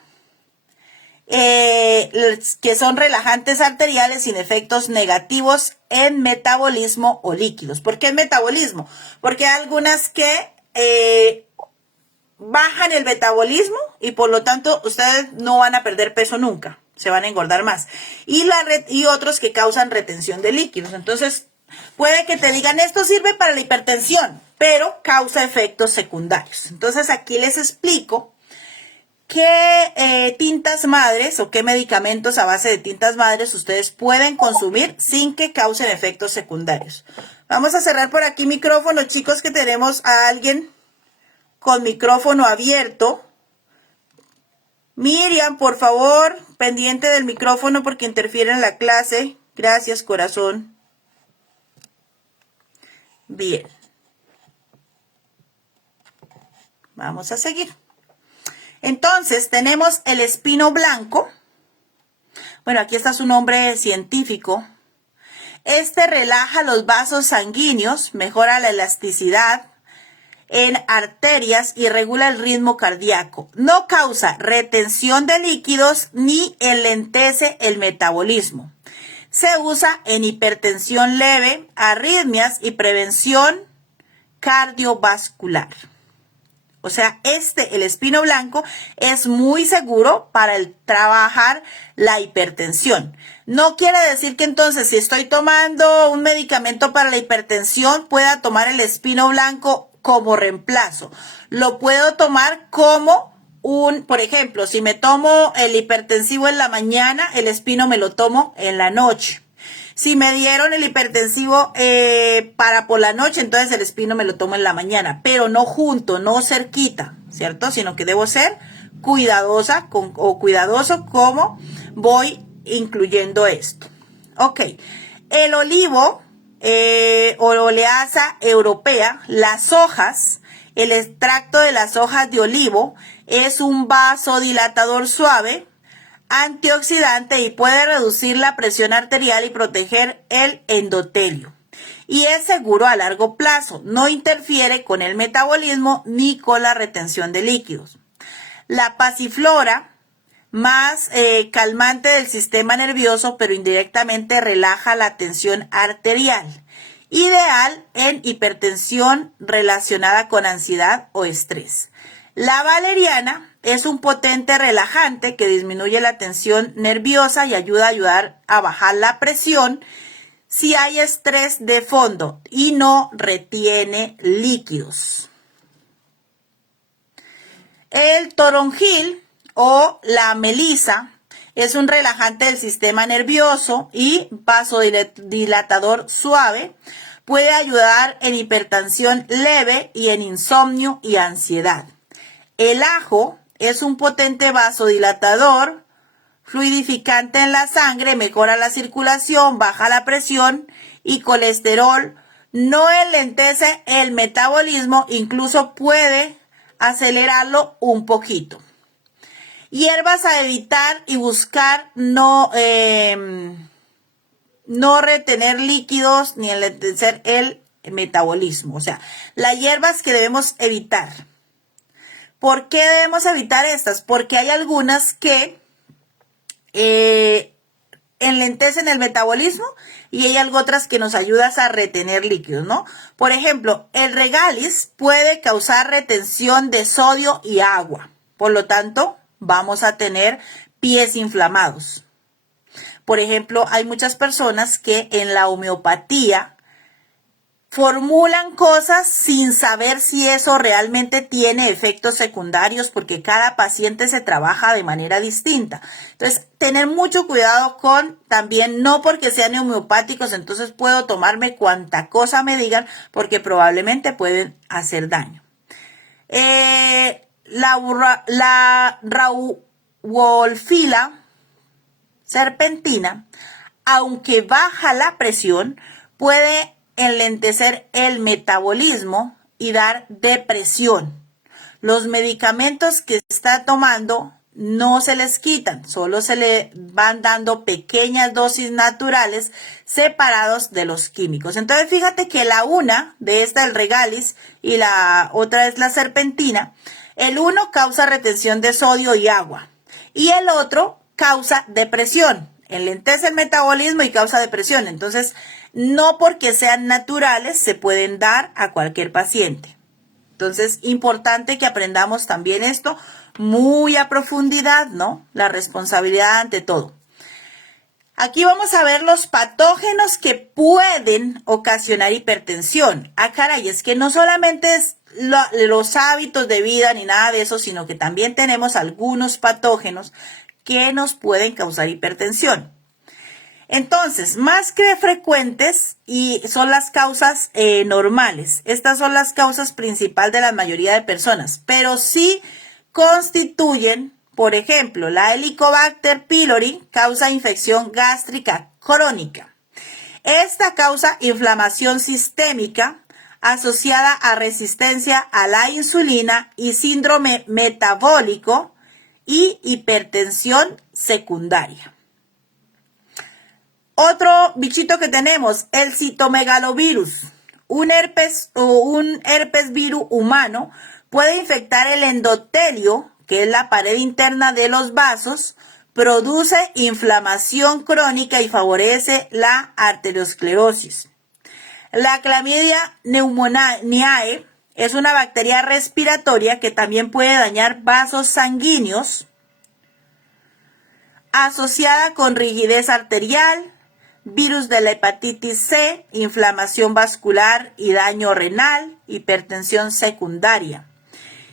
que son relajantes arteriales sin efectos negativos en metabolismo o líquidos. ¿Por qué en metabolismo? Porque hay algunas que bajan el metabolismo y por lo tanto ustedes no van a perder peso nunca, se van a engordar más. Y otros que causan retención de líquidos. Entonces, puede que te digan esto sirve para la hipertensión, pero causa efectos secundarios. Entonces, aquí les explico qué tintas madres o qué medicamentos a base de tintas madres ustedes pueden consumir sin que causen efectos secundarios. Vamos a cerrar por aquí micrófono, chicos, que tenemos a alguien con micrófono abierto. Miriam, por favor, pendiente del micrófono porque interfiere en la clase. Gracias, corazón. Bien. Vamos a seguir. Entonces, tenemos el espino blanco. Bueno, aquí está su nombre científico. Este relaja los vasos sanguíneos, mejora la elasticidad en arterias y regula el ritmo cardíaco. No causa retención de líquidos ni enlentece el metabolismo. Se usa en hipertensión leve, arritmias y prevención cardiovascular. O sea, el espino blanco es muy seguro para trabajar la hipertensión. No quiere decir que entonces si estoy tomando un medicamento para la hipertensión pueda tomar el espino blanco como reemplazo. Lo puedo tomar como por ejemplo, si me tomo el hipertensivo en la mañana, el espino me lo tomo en la noche. Si me dieron el hipertensivo para por la noche, entonces el espino me lo tomo en la mañana, pero no junto, no cerquita, ¿cierto? Sino que debo ser cuidadosa o cuidadoso como voy incluyendo esto. Ok, el olivo, Oleaza europea, las hojas, el extracto de las hojas de olivo es un vasodilatador suave, antioxidante y puede reducir la presión arterial y proteger el endotelio. Y es seguro a largo plazo, no interfiere con el metabolismo ni con la retención de líquidos. La pasiflora, más calmante del sistema nervioso, pero indirectamente relaja la tensión arterial. Ideal en hipertensión relacionada con ansiedad o estrés. La valeriana es un potente relajante que disminuye la tensión nerviosa y ayudar a bajar la presión si hay estrés de fondo y no retiene líquidos. El toronjil o la melisa es un relajante del sistema nervioso y vasodilatador suave. Puede ayudar en hipertensión leve y en insomnio y ansiedad. El ajo es un potente vasodilatador, fluidificante en la sangre, mejora la circulación, baja la presión y colesterol, no enlentece el metabolismo, incluso puede acelerarlo un poquito. Hierbas a evitar y buscar no retener líquidos ni enlentecer el metabolismo. O sea, las hierbas que debemos evitar. ¿Por qué debemos evitar estas? Porque hay algunas que enlentecen el metabolismo y hay algo otras que nos ayudan a retener líquidos, ¿no? Por ejemplo, el regalis puede causar retención de sodio y agua. Por lo tanto, vamos a tener pies inflamados. Por ejemplo, hay muchas personas que en la homeopatía formulan cosas sin saber si eso realmente tiene efectos secundarios porque cada paciente se trabaja de manera distinta. Entonces, tener mucho cuidado con también, no porque sean homeopáticos, entonces puedo tomarme cuanta cosa me porque probablemente pueden hacer daño. La rauwolfila serpentina, aunque baja la presión, puede enlentecer el metabolismo y dar depresión. Los medicamentos que está tomando no se les quitan, solo se le van dando pequeñas dosis naturales separados de los químicos. Entonces fíjate que la una de esta, el regalis, y la otra es la serpentina. El uno causa retención de sodio y agua y el otro causa depresión. Enlentece el metabolismo y causa depresión. Entonces, no porque sean naturales se pueden dar a cualquier paciente. Entonces, importante que aprendamos también esto muy a profundidad, ¿no? La responsabilidad ante todo. Aquí vamos a ver los patógenos que pueden ocasionar hipertensión. Ah, caray, es que no solamente es los hábitos de vida ni nada de eso, sino que también tenemos algunos patógenos que nos pueden causar hipertensión. Entonces, más que frecuentes y son las causas normales. Estas son las causas principales de la mayoría de personas, pero sí constituyen, por ejemplo, la Helicobacter pylori causa infección gástrica crónica. Esta causa inflamación sistémica asociada a resistencia a la insulina y síndrome metabólico y hipertensión secundaria. Otro bichito que tenemos, el citomegalovirus. Un herpes virus humano puede infectar el endotelio, que es la pared interna de los vasos, produce inflamación crónica y favorece la arteriosclerosis. La Clamidia pneumoniae es una bacteria respiratoria que también puede dañar vasos sanguíneos, asociada con rigidez arterial, virus de la hepatitis C, inflamación vascular y daño renal, hipertensión secundaria,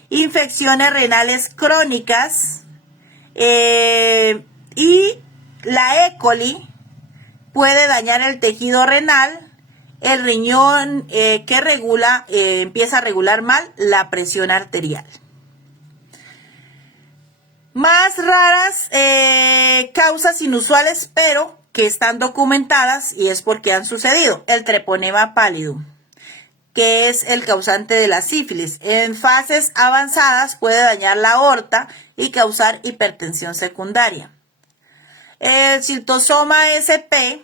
infecciones renales crónicas y la E. coli puede dañar el tejido renal, el riñón que empieza a regular mal la presión arterial. Más raras causas inusuales, pero que están documentadas y es porque han sucedido. El treponema pallidum, que es el causante de la sífilis. En fases avanzadas puede dañar la aorta y causar hipertensión secundaria. El Schistosoma sp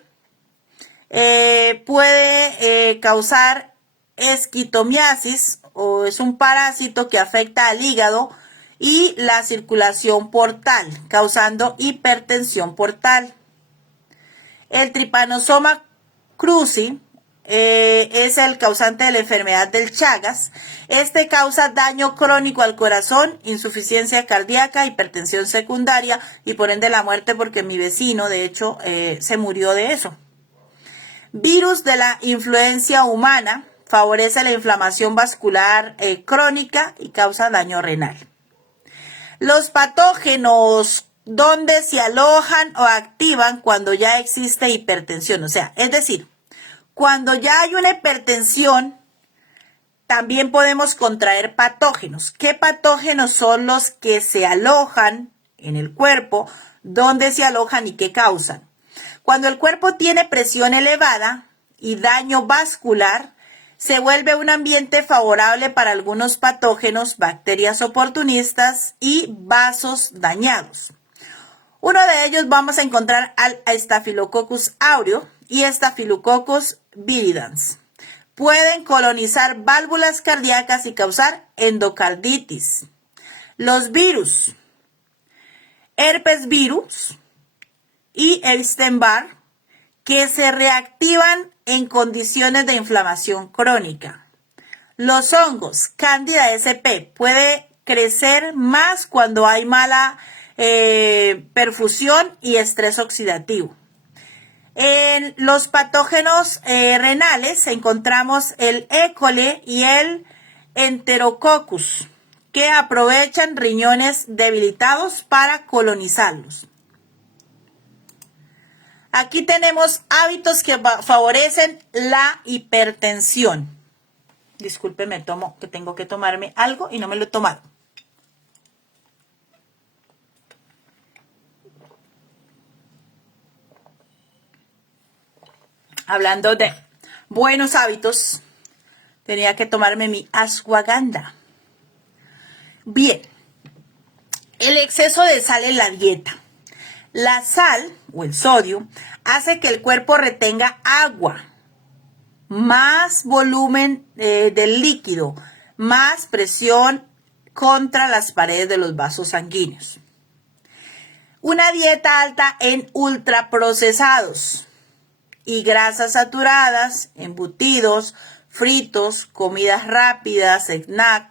puede causar esquitomiasis, o es un parásito que afecta al hígado y la circulación portal, causando hipertensión portal. El Trypanosoma cruzi es el causante de la enfermedad del Chagas. Este causa daño crónico al corazón, insuficiencia cardíaca, hipertensión secundaria y por ende la muerte, porque mi vecino, de hecho, se murió de eso. Virus de la influencia humana, favorece la inflamación vascular crónica y causa daño renal. Los patógenos donde se alojan o activan cuando ya existe hipertensión, o sea, es decir, cuando ya hay una hipertensión, también podemos contraer patógenos. ¿Qué patógenos son los que se alojan en el cuerpo? ¿Dónde se alojan y qué causan? Cuando el cuerpo tiene presión elevada y daño vascular, se vuelve un ambiente favorable para algunos patógenos, bacterias oportunistas y vasos dañados. Uno de ellos vamos a encontrar al Staphylococcus aureus y Staphylococcus viridans. Pueden colonizar válvulas cardíacas y causar endocarditis. Los virus, herpes virus, y Epstein-Barr que se reactivan en condiciones de inflamación crónica. Los hongos Candida sp puede crecer más cuando hay mala perfusión y estrés oxidativo. En los patógenos renales encontramos el E. coli y el Enterococcus, que aprovechan riñones debilitados para colonizarlos. Aquí tenemos hábitos que favorecen la hipertensión. Discúlpeme, que tengo que tomarme algo y no me lo he tomado. Hablando de buenos hábitos, tenía que tomarme mi ashwagandha. Bien, el exceso de sal en la dieta. La sal o el sodio hace que el cuerpo retenga agua, más volumen del líquido, más presión contra las paredes de los vasos sanguíneos. Una dieta alta en ultraprocesados y grasas saturadas, embutidos, fritos, comidas rápidas, snacks,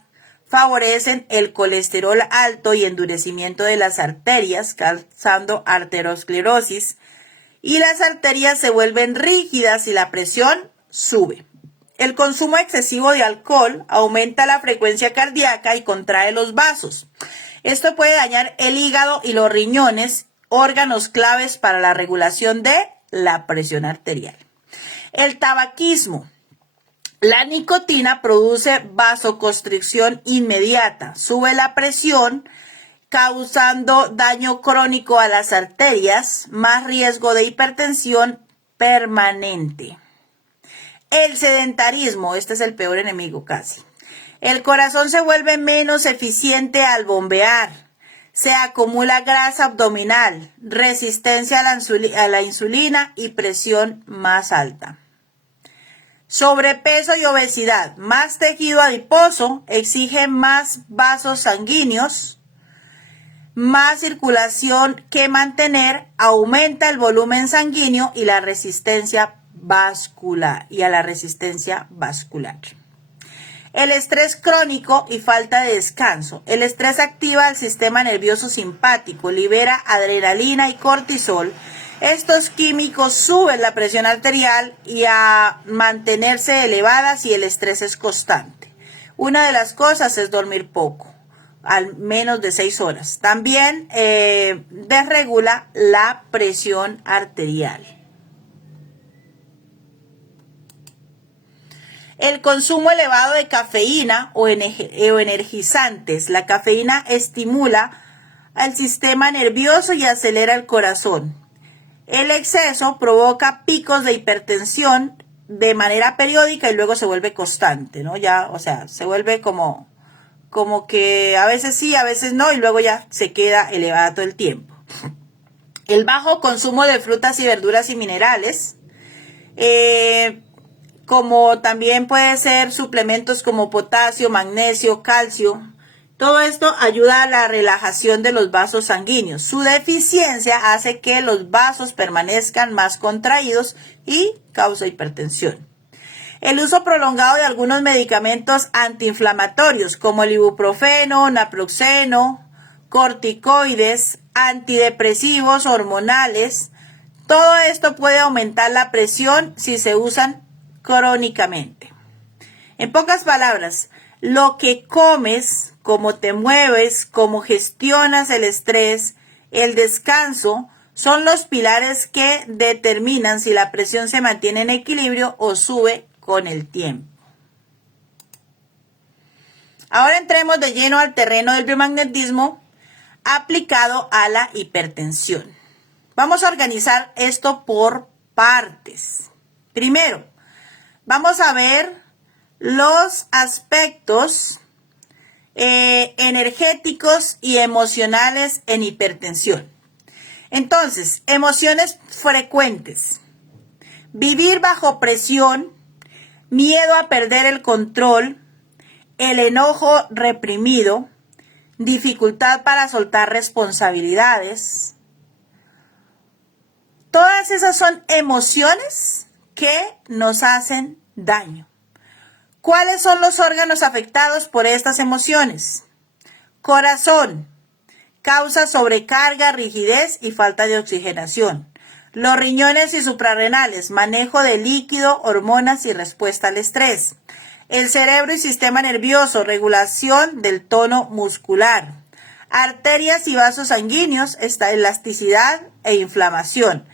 favorecen el colesterol alto y endurecimiento de las arterias, causando arteriosclerosis, y las arterias se vuelven rígidas y la presión sube. El consumo excesivo de alcohol aumenta la frecuencia cardíaca y contrae los vasos. Esto puede dañar el hígado y los riñones, órganos claves para la regulación de la presión arterial. El tabaquismo. La nicotina produce vasoconstricción inmediata, sube la presión, causando daño crónico a las arterias, más riesgo de hipertensión permanente. El sedentarismo, este es el peor enemigo casi. El corazón se vuelve menos eficiente al bombear, se acumula grasa abdominal, resistencia a la insulina y presión más alta. Sobrepeso y obesidad, más tejido adiposo, exige más vasos sanguíneos, más circulación que mantener, aumenta el volumen sanguíneo y la resistencia vascular El estrés crónico y falta de descanso. El estrés activa el sistema nervioso simpático, libera adrenalina y cortisol. Estos químicos suben la presión arterial y a mantenerse elevada si el estrés es constante. Una de las cosas es dormir poco, al menos de 6 horas. También desregula la presión arterial. El consumo elevado de cafeína o energizantes. La cafeína estimula al sistema nervioso y acelera el corazón. El exceso provoca picos de hipertensión de manera periódica y luego se vuelve constante, ¿no? Ya, o sea, se vuelve como que a veces sí, a veces no, y luego ya se queda elevada todo el tiempo. El bajo consumo de frutas y verduras y minerales, como también puede ser suplementos como potasio, magnesio, calcio. Todo esto ayuda a la relajación de los vasos sanguíneos. Su deficiencia hace que los vasos permanezcan más contraídos y causa hipertensión. El uso prolongado de algunos medicamentos antiinflamatorios como el ibuprofeno, naproxeno, corticoides, antidepresivos hormonales, todo esto puede aumentar la presión si se usan crónicamente. En pocas palabras, lo que comes, cómo te mueves, cómo gestionas el estrés, el descanso, son los pilares que determinan si la presión se mantiene en equilibrio o sube con el tiempo. Ahora entremos de lleno al terreno del biomagnetismo aplicado a la hipertensión. Vamos a organizar esto por partes. Primero, vamos a ver los aspectos energéticos y emocionales en hipertensión. Entonces, emociones frecuentes. Vivir bajo presión, miedo a perder el control, el enojo reprimido, dificultad para soltar responsabilidades, Todas esas son emociones que nos hacen daño. ¿Cuáles son los órganos afectados por estas emociones? Corazón, causa sobrecarga, rigidez y falta de oxigenación. Los riñones y suprarrenales, manejo de líquido, hormonas y respuesta al estrés. El cerebro y sistema nervioso, regulación del tono muscular. Arterias y vasos sanguíneos, elasticidad e inflamación.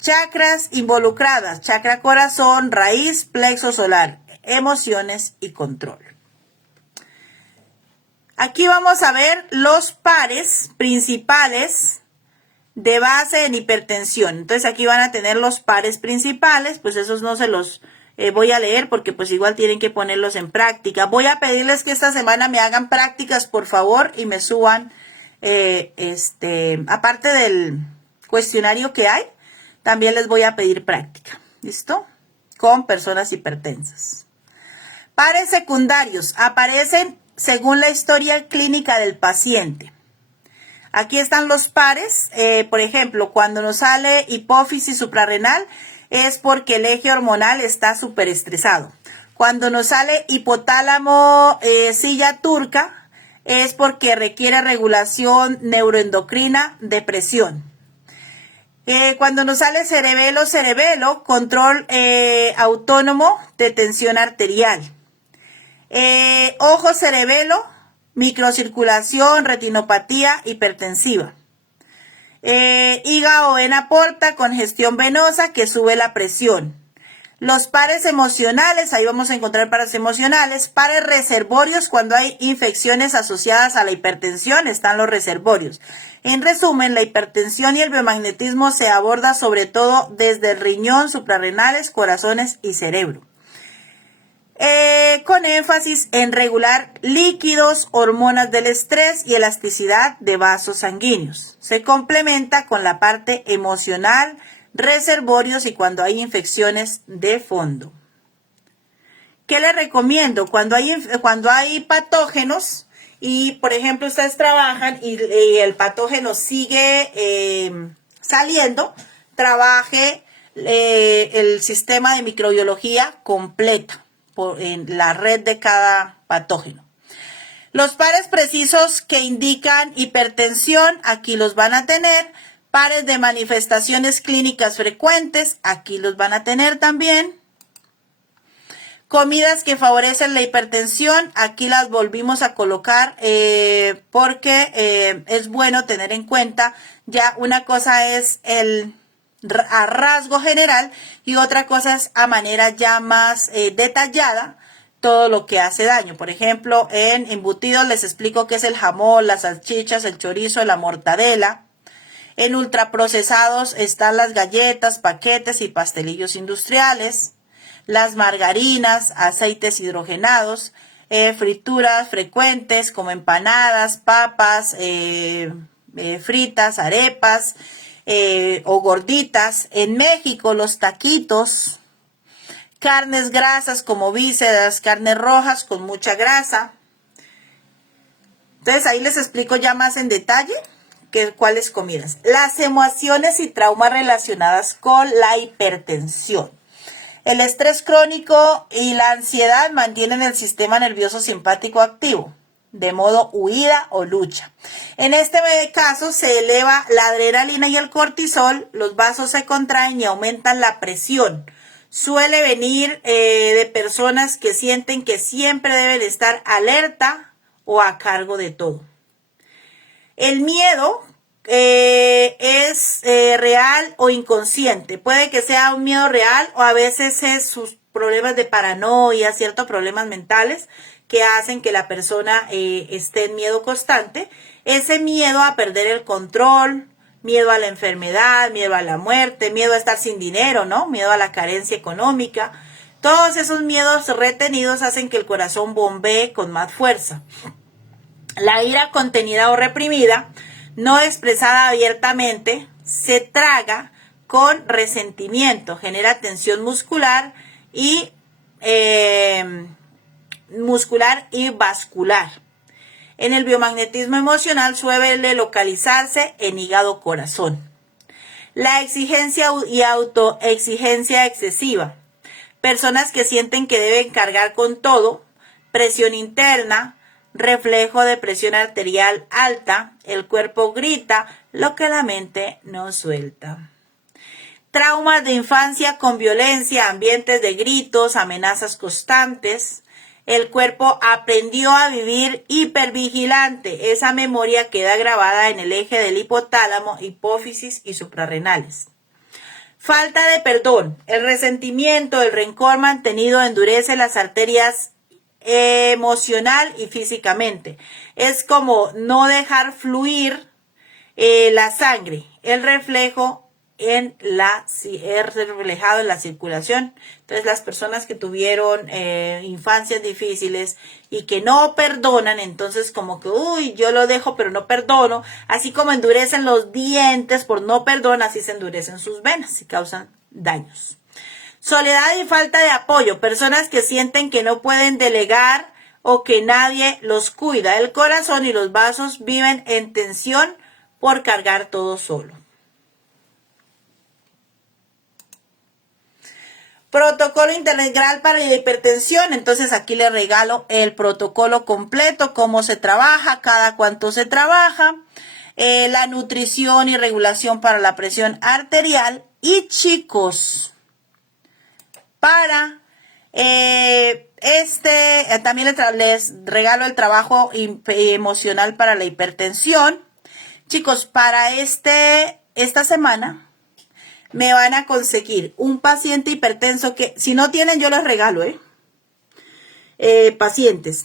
Chakras involucradas, chakra corazón, raíz, plexo solar, emociones y control. Aquí vamos a ver los pares principales de base en hipertensión. Entonces aquí van a tener los pares principales, pues esos no se los voy a leer porque pues igual tienen que ponerlos en práctica. Voy a pedirles que esta semana me hagan prácticas, por favor, y me suban, aparte del cuestionario que hay, también les voy a pedir práctica, ¿listo? Con personas hipertensas. Pares secundarios aparecen según la historia clínica del paciente. Aquí están los pares, por ejemplo, cuando nos sale hipófisis suprarrenal es porque el eje hormonal está súper estresado. Cuando nos sale hipotálamo silla turca es porque requiere regulación neuroendocrina, depresión. Cuando nos sale cerebelo, control autónomo de tensión arterial. Ojo cerebelo, microcirculación, retinopatía hipertensiva. Hígado vena porta, congestión venosa que sube la presión. Los pares emocionales, ahí vamos a encontrar pares emocionales. Pares reservorios, cuando hay infecciones asociadas a la hipertensión, están los reservorios. En resumen, la hipertensión y el biomagnetismo se aborda sobre todo desde el riñón, suprarrenales, corazones y cerebro. Con énfasis en regular líquidos, hormonas del estrés y elasticidad de vasos sanguíneos. Se complementa con la parte emocional, reservorios y cuando hay infecciones de fondo. ¿Qué les recomiendo? Cuando hay patógenos y, por ejemplo, ustedes trabajan y el patógeno sigue saliendo, trabaje el sistema de microbiología completa en la red de cada patógeno. Los pares precisos que indican hipertensión, aquí los van a tener. Pares de manifestaciones clínicas frecuentes, aquí los van a tener también. Comidas que favorecen la hipertensión, aquí las volvimos a colocar porque es bueno tener en cuenta, ya una cosa es a rasgo general y otra cosa es a manera ya más detallada todo lo que hace daño. Por ejemplo, en embutidos les explico qué es el jamón, las salchichas, el chorizo, la mortadela. En ultraprocesados están las galletas, paquetes y pastelillos industriales, las margarinas, aceites hidrogenados, frituras frecuentes como empanadas, papas, fritas, arepas o gorditas. En México los taquitos, carnes grasas como vísceras, carnes rojas con mucha grasa. Entonces ahí les explico ya más en detalle cuáles comidas. Las emociones y traumas relacionadas con la hipertensión. El estrés crónico y la ansiedad mantienen el sistema nervioso simpático activo, de modo huida o lucha. En este caso se eleva la adrenalina y el cortisol, los vasos se contraen y aumentan la presión. Suele venir de personas que sienten que siempre deben estar alerta o a cargo de todo. El miedo es real o inconsciente. Puede que sea un miedo real o a veces es sus problemas de paranoia, ciertos problemas mentales que hacen que la persona esté en miedo constante. Ese miedo a perder el control, miedo a la enfermedad, miedo a la muerte, miedo a estar sin dinero, ¿no? Miedo a la carencia económica. Todos esos miedos retenidos hacen que el corazón bombee con más fuerza. La ira contenida o reprimida, no expresada abiertamente, se traga con resentimiento, genera tensión muscular y vascular. En el biomagnetismo emocional suele localizarse en hígado-corazón. La exigencia y autoexigencia excesiva. Personas que sienten que deben cargar con todo, presión interna, reflejo de presión arterial alta, el cuerpo grita lo que la mente no suelta. Traumas de infancia con violencia, ambientes de gritos, amenazas constantes. El cuerpo aprendió a vivir hipervigilante. Esa memoria queda grabada en el eje del hipotálamo, hipófisis y suprarrenales. Falta de perdón. El resentimiento, el rencor mantenido endurece las arterias emocional y físicamente. Es como no dejar fluir la sangre. El reflejo es reflejado en la circulación. Entonces las personas que tuvieron infancias difíciles y que no perdonan, entonces como que uy, yo lo dejo pero no perdono, así como endurecen los dientes por no perdón, así se endurecen sus venas y causan daños. Soledad y falta de apoyo, personas que sienten que no pueden delegar o que nadie los cuida. El corazón y los vasos viven en tensión por cargar todo solo. Protocolo integral para la hipertensión. Entonces aquí le regalo el protocolo completo, cómo se trabaja, cada cuánto se trabaja, la nutrición y regulación para la presión arterial. Y chicos, para también les regalo el trabajo emocional para la hipertensión. Chicos, para esta semana me van a conseguir un paciente hipertenso que, si no tienen, yo les regalo, pacientes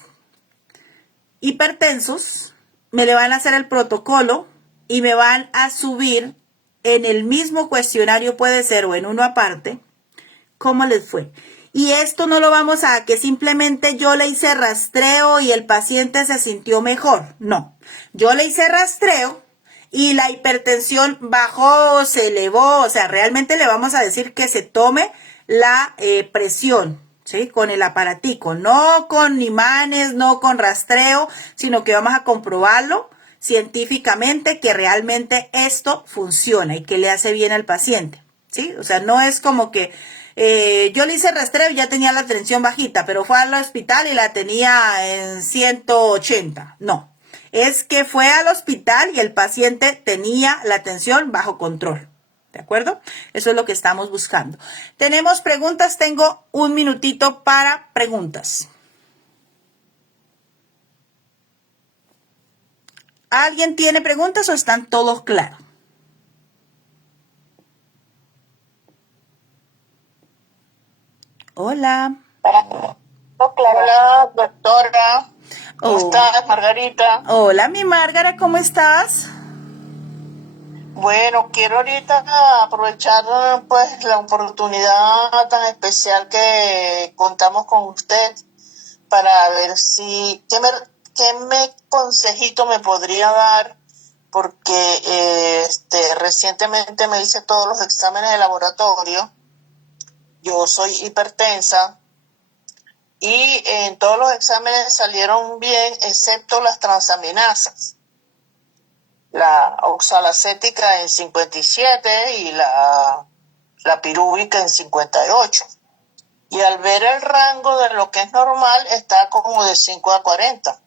hipertensos, me le van a hacer el protocolo y me van a subir en el mismo cuestionario, puede ser, o en uno aparte, cómo les fue. Y esto no lo vamos a que simplemente yo le hice rastreo y el paciente se sintió mejor. No, yo le hice rastreo y la hipertensión bajó, se elevó, o sea, realmente le vamos a decir que se tome la presión, ¿sí? Con el aparatico, no con imanes, no con rastreo, sino que vamos a comprobarlo científicamente que realmente esto funciona y que le hace bien al paciente, ¿sí? O sea, no es como que yo le hice rastreo y ya tenía la tensión bajita, pero fue al hospital y la tenía en 180, no. Es que fue al hospital y el paciente tenía la tensión bajo control. ¿De acuerdo? Eso es lo que estamos buscando. ¿Tenemos preguntas? Tengo un minutito para preguntas. ¿Alguien tiene preguntas o están todos claros? Hola. Hola, doctora. ¿Cómo estás, Margarita? Hola, mi Márgara, ¿cómo estás? Bueno, quiero ahorita aprovechar pues la oportunidad tan especial que contamos con usted para ver si qué consejito me podría dar, porque recientemente me hice todos los exámenes de laboratorio. Yo soy hipertensa y en todos los exámenes salieron bien, excepto las transaminasas. La oxalacética en 57 y la pirúvica en 58. Y al ver el rango de lo que es normal, está como de 5 a 40.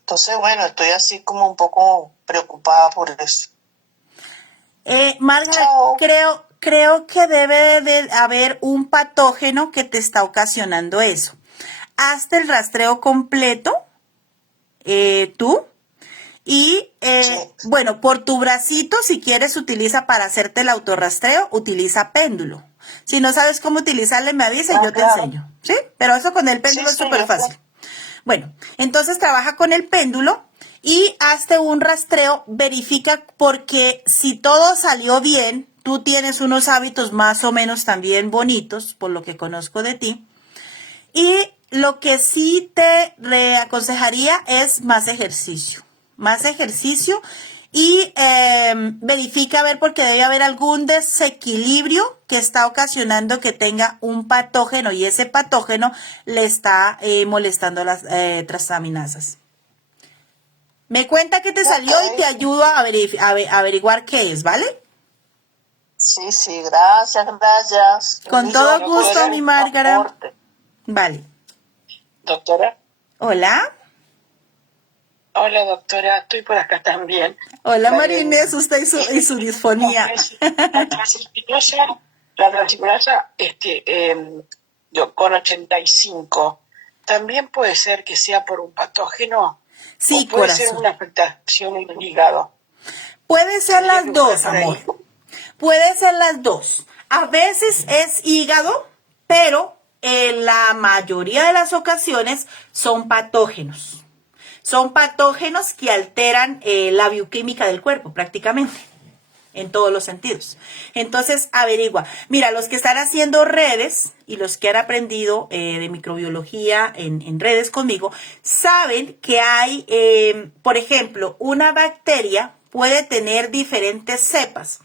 Entonces, bueno, estoy así como un poco preocupada por eso. Margaret, creo que debe de haber un patógeno que te está ocasionando eso. Hazte el rastreo completo, tú. Y, bueno, por tu bracito, si quieres, utiliza para hacerte el autorrastreo, utiliza péndulo. Si no sabes cómo utilizarle, me avisa y yo te enseño. ¿Sí? Pero eso con el péndulo es súper fácil. Bueno, entonces trabaja con el péndulo y hazte un rastreo, verifica, porque si todo salió bien, tú tienes unos hábitos más o menos también bonitos, por lo que conozco de ti. Y lo que sí te reaconsejaría es más ejercicio. Más ejercicio y verifica a ver, porque debe haber algún desequilibrio que está ocasionando que tenga un patógeno y ese patógeno le está molestando las transaminasas. Me cuenta que te salió y te ayudo a averiguar qué es, ¿vale? Sí, sí, gracias, gracias. Con Inicio todo con gusto, todo mi el Márgara. aporte. Vale. Doctora, Hola. hola doctora, estoy por acá también. Hola, María Marines, Inés. usted y su disfonía. La transpirasa, yo con 85, ¿también puede ser que sea por un patógeno o Sí, puede ser corazón. una afectación en el hígado? Puede ser ¿Tendría las que buscar dos, por amor. ahí? Puede ser las dos. A veces es hígado, pero en la mayoría de las ocasiones son patógenos. Son patógenos que alteran la bioquímica del cuerpo prácticamente, en todos los sentidos. Entonces, averigua. Mira, los que están haciendo redes y los que han aprendido de microbiología en redes conmigo, saben que hay, por ejemplo, una bacteria puede tener diferentes cepas.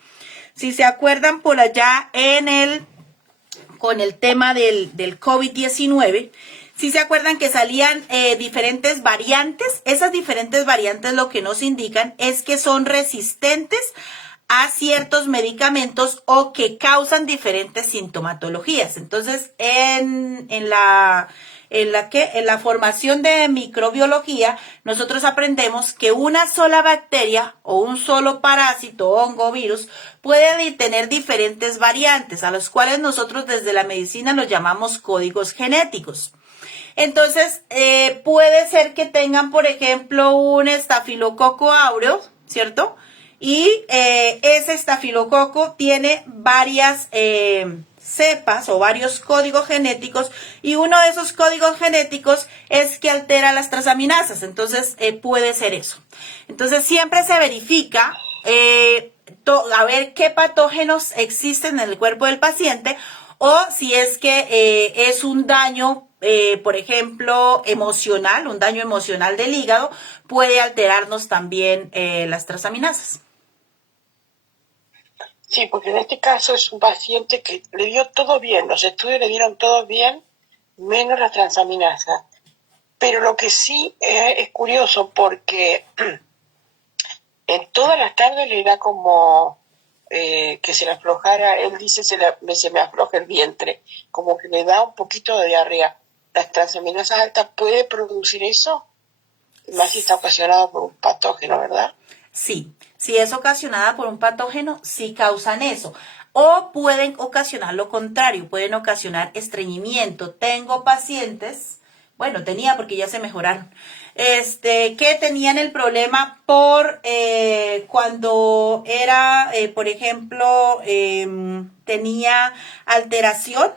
Si se acuerdan por allá con el tema del COVID-19, si se acuerdan que salían diferentes variantes, esas diferentes variantes lo que nos indican es que son resistentes a ciertos medicamentos o que causan diferentes sintomatologías. Entonces, en la formación de microbiología, nosotros aprendemos que una sola bacteria o un solo parásito, hongo, virus, puede tener diferentes variantes, a los cuales nosotros desde la medicina los llamamos códigos genéticos. Entonces, puede ser que tengan, por ejemplo, un estafilococo áureo, ¿cierto? Y ese estafilococo tiene varias cepas o varios códigos genéticos, y uno de esos códigos genéticos es que altera las transaminasas. Entonces, puede ser eso. Entonces, siempre se verifica a ver qué patógenos existen en el cuerpo del paciente, o si es que es un daño, por ejemplo, emocional, un daño emocional del hígado, puede alterarnos también las transaminasas. Sí, porque en este caso es un paciente que le dio todo bien, los estudios le dieron todo bien, menos la transaminasa. Pero lo que sí es curioso porque en todas las tardes le da como que se le aflojara, él dice se me afloja el vientre, como que le da un poquito de diarrea. ¿Las transaminasas altas puede producir eso? Más si está ocasionado por un patógeno, ¿verdad? Sí, si es ocasionada por un patógeno, sí causan eso. O pueden ocasionar lo contrario, pueden ocasionar estreñimiento. Tengo pacientes, bueno, tenía porque ya se mejoraron, que tenían el problema por cuando era, por ejemplo, tenía alteración,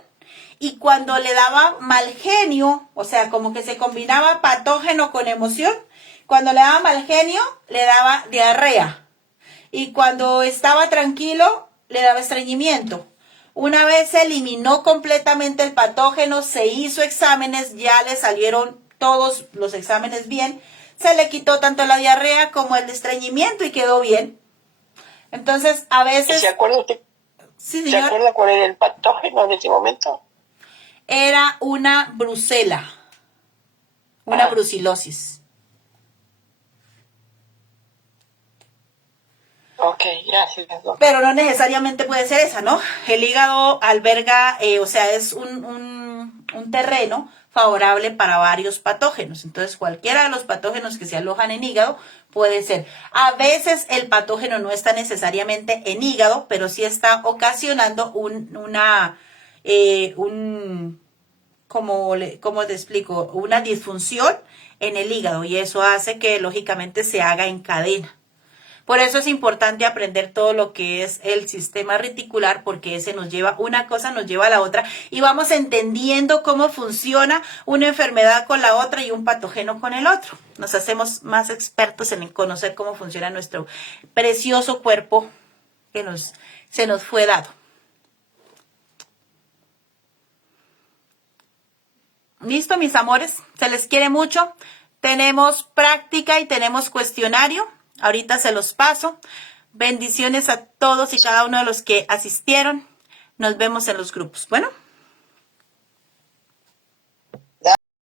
y cuando le daba mal genio, o sea, como que se combinaba patógeno con emoción, cuando le daba mal genio, le daba diarrea. Y cuando estaba tranquilo, le daba estreñimiento. Una vez se eliminó completamente el patógeno, se hizo exámenes, ya le salieron todos los exámenes bien, se le quitó tanto la diarrea como el estreñimiento y quedó bien. Entonces, a ¿Y veces... se acuerda usted, Sí, se señor. acuerda cuál era el patógeno en ese momento? Era una brucela, una brucilosis. Ok, gracias, doctor. Pero no necesariamente puede ser esa, ¿no? El hígado alberga, o sea, es un terreno favorable para varios patógenos. Entonces, cualquiera de los patógenos que se alojan en hígado puede ser. A veces el patógeno no está necesariamente en hígado, pero sí está ocasionando ¿cómo te explico? Una disfunción en el hígado, y eso hace que lógicamente se haga en cadena. Por eso es importante aprender todo lo que es el sistema reticular, porque ese nos lleva, una cosa nos lleva a la otra, y vamos entendiendo cómo funciona una enfermedad con la otra y un patógeno con el otro. Nos hacemos más expertos en conocer cómo funciona nuestro precioso cuerpo que se nos fue dado. Listo, mis amores, se les quiere mucho. Tenemos práctica y tenemos cuestionario. Ahorita se los paso. Bendiciones a todos y cada uno de los que asistieron. Nos vemos en los grupos. Bueno.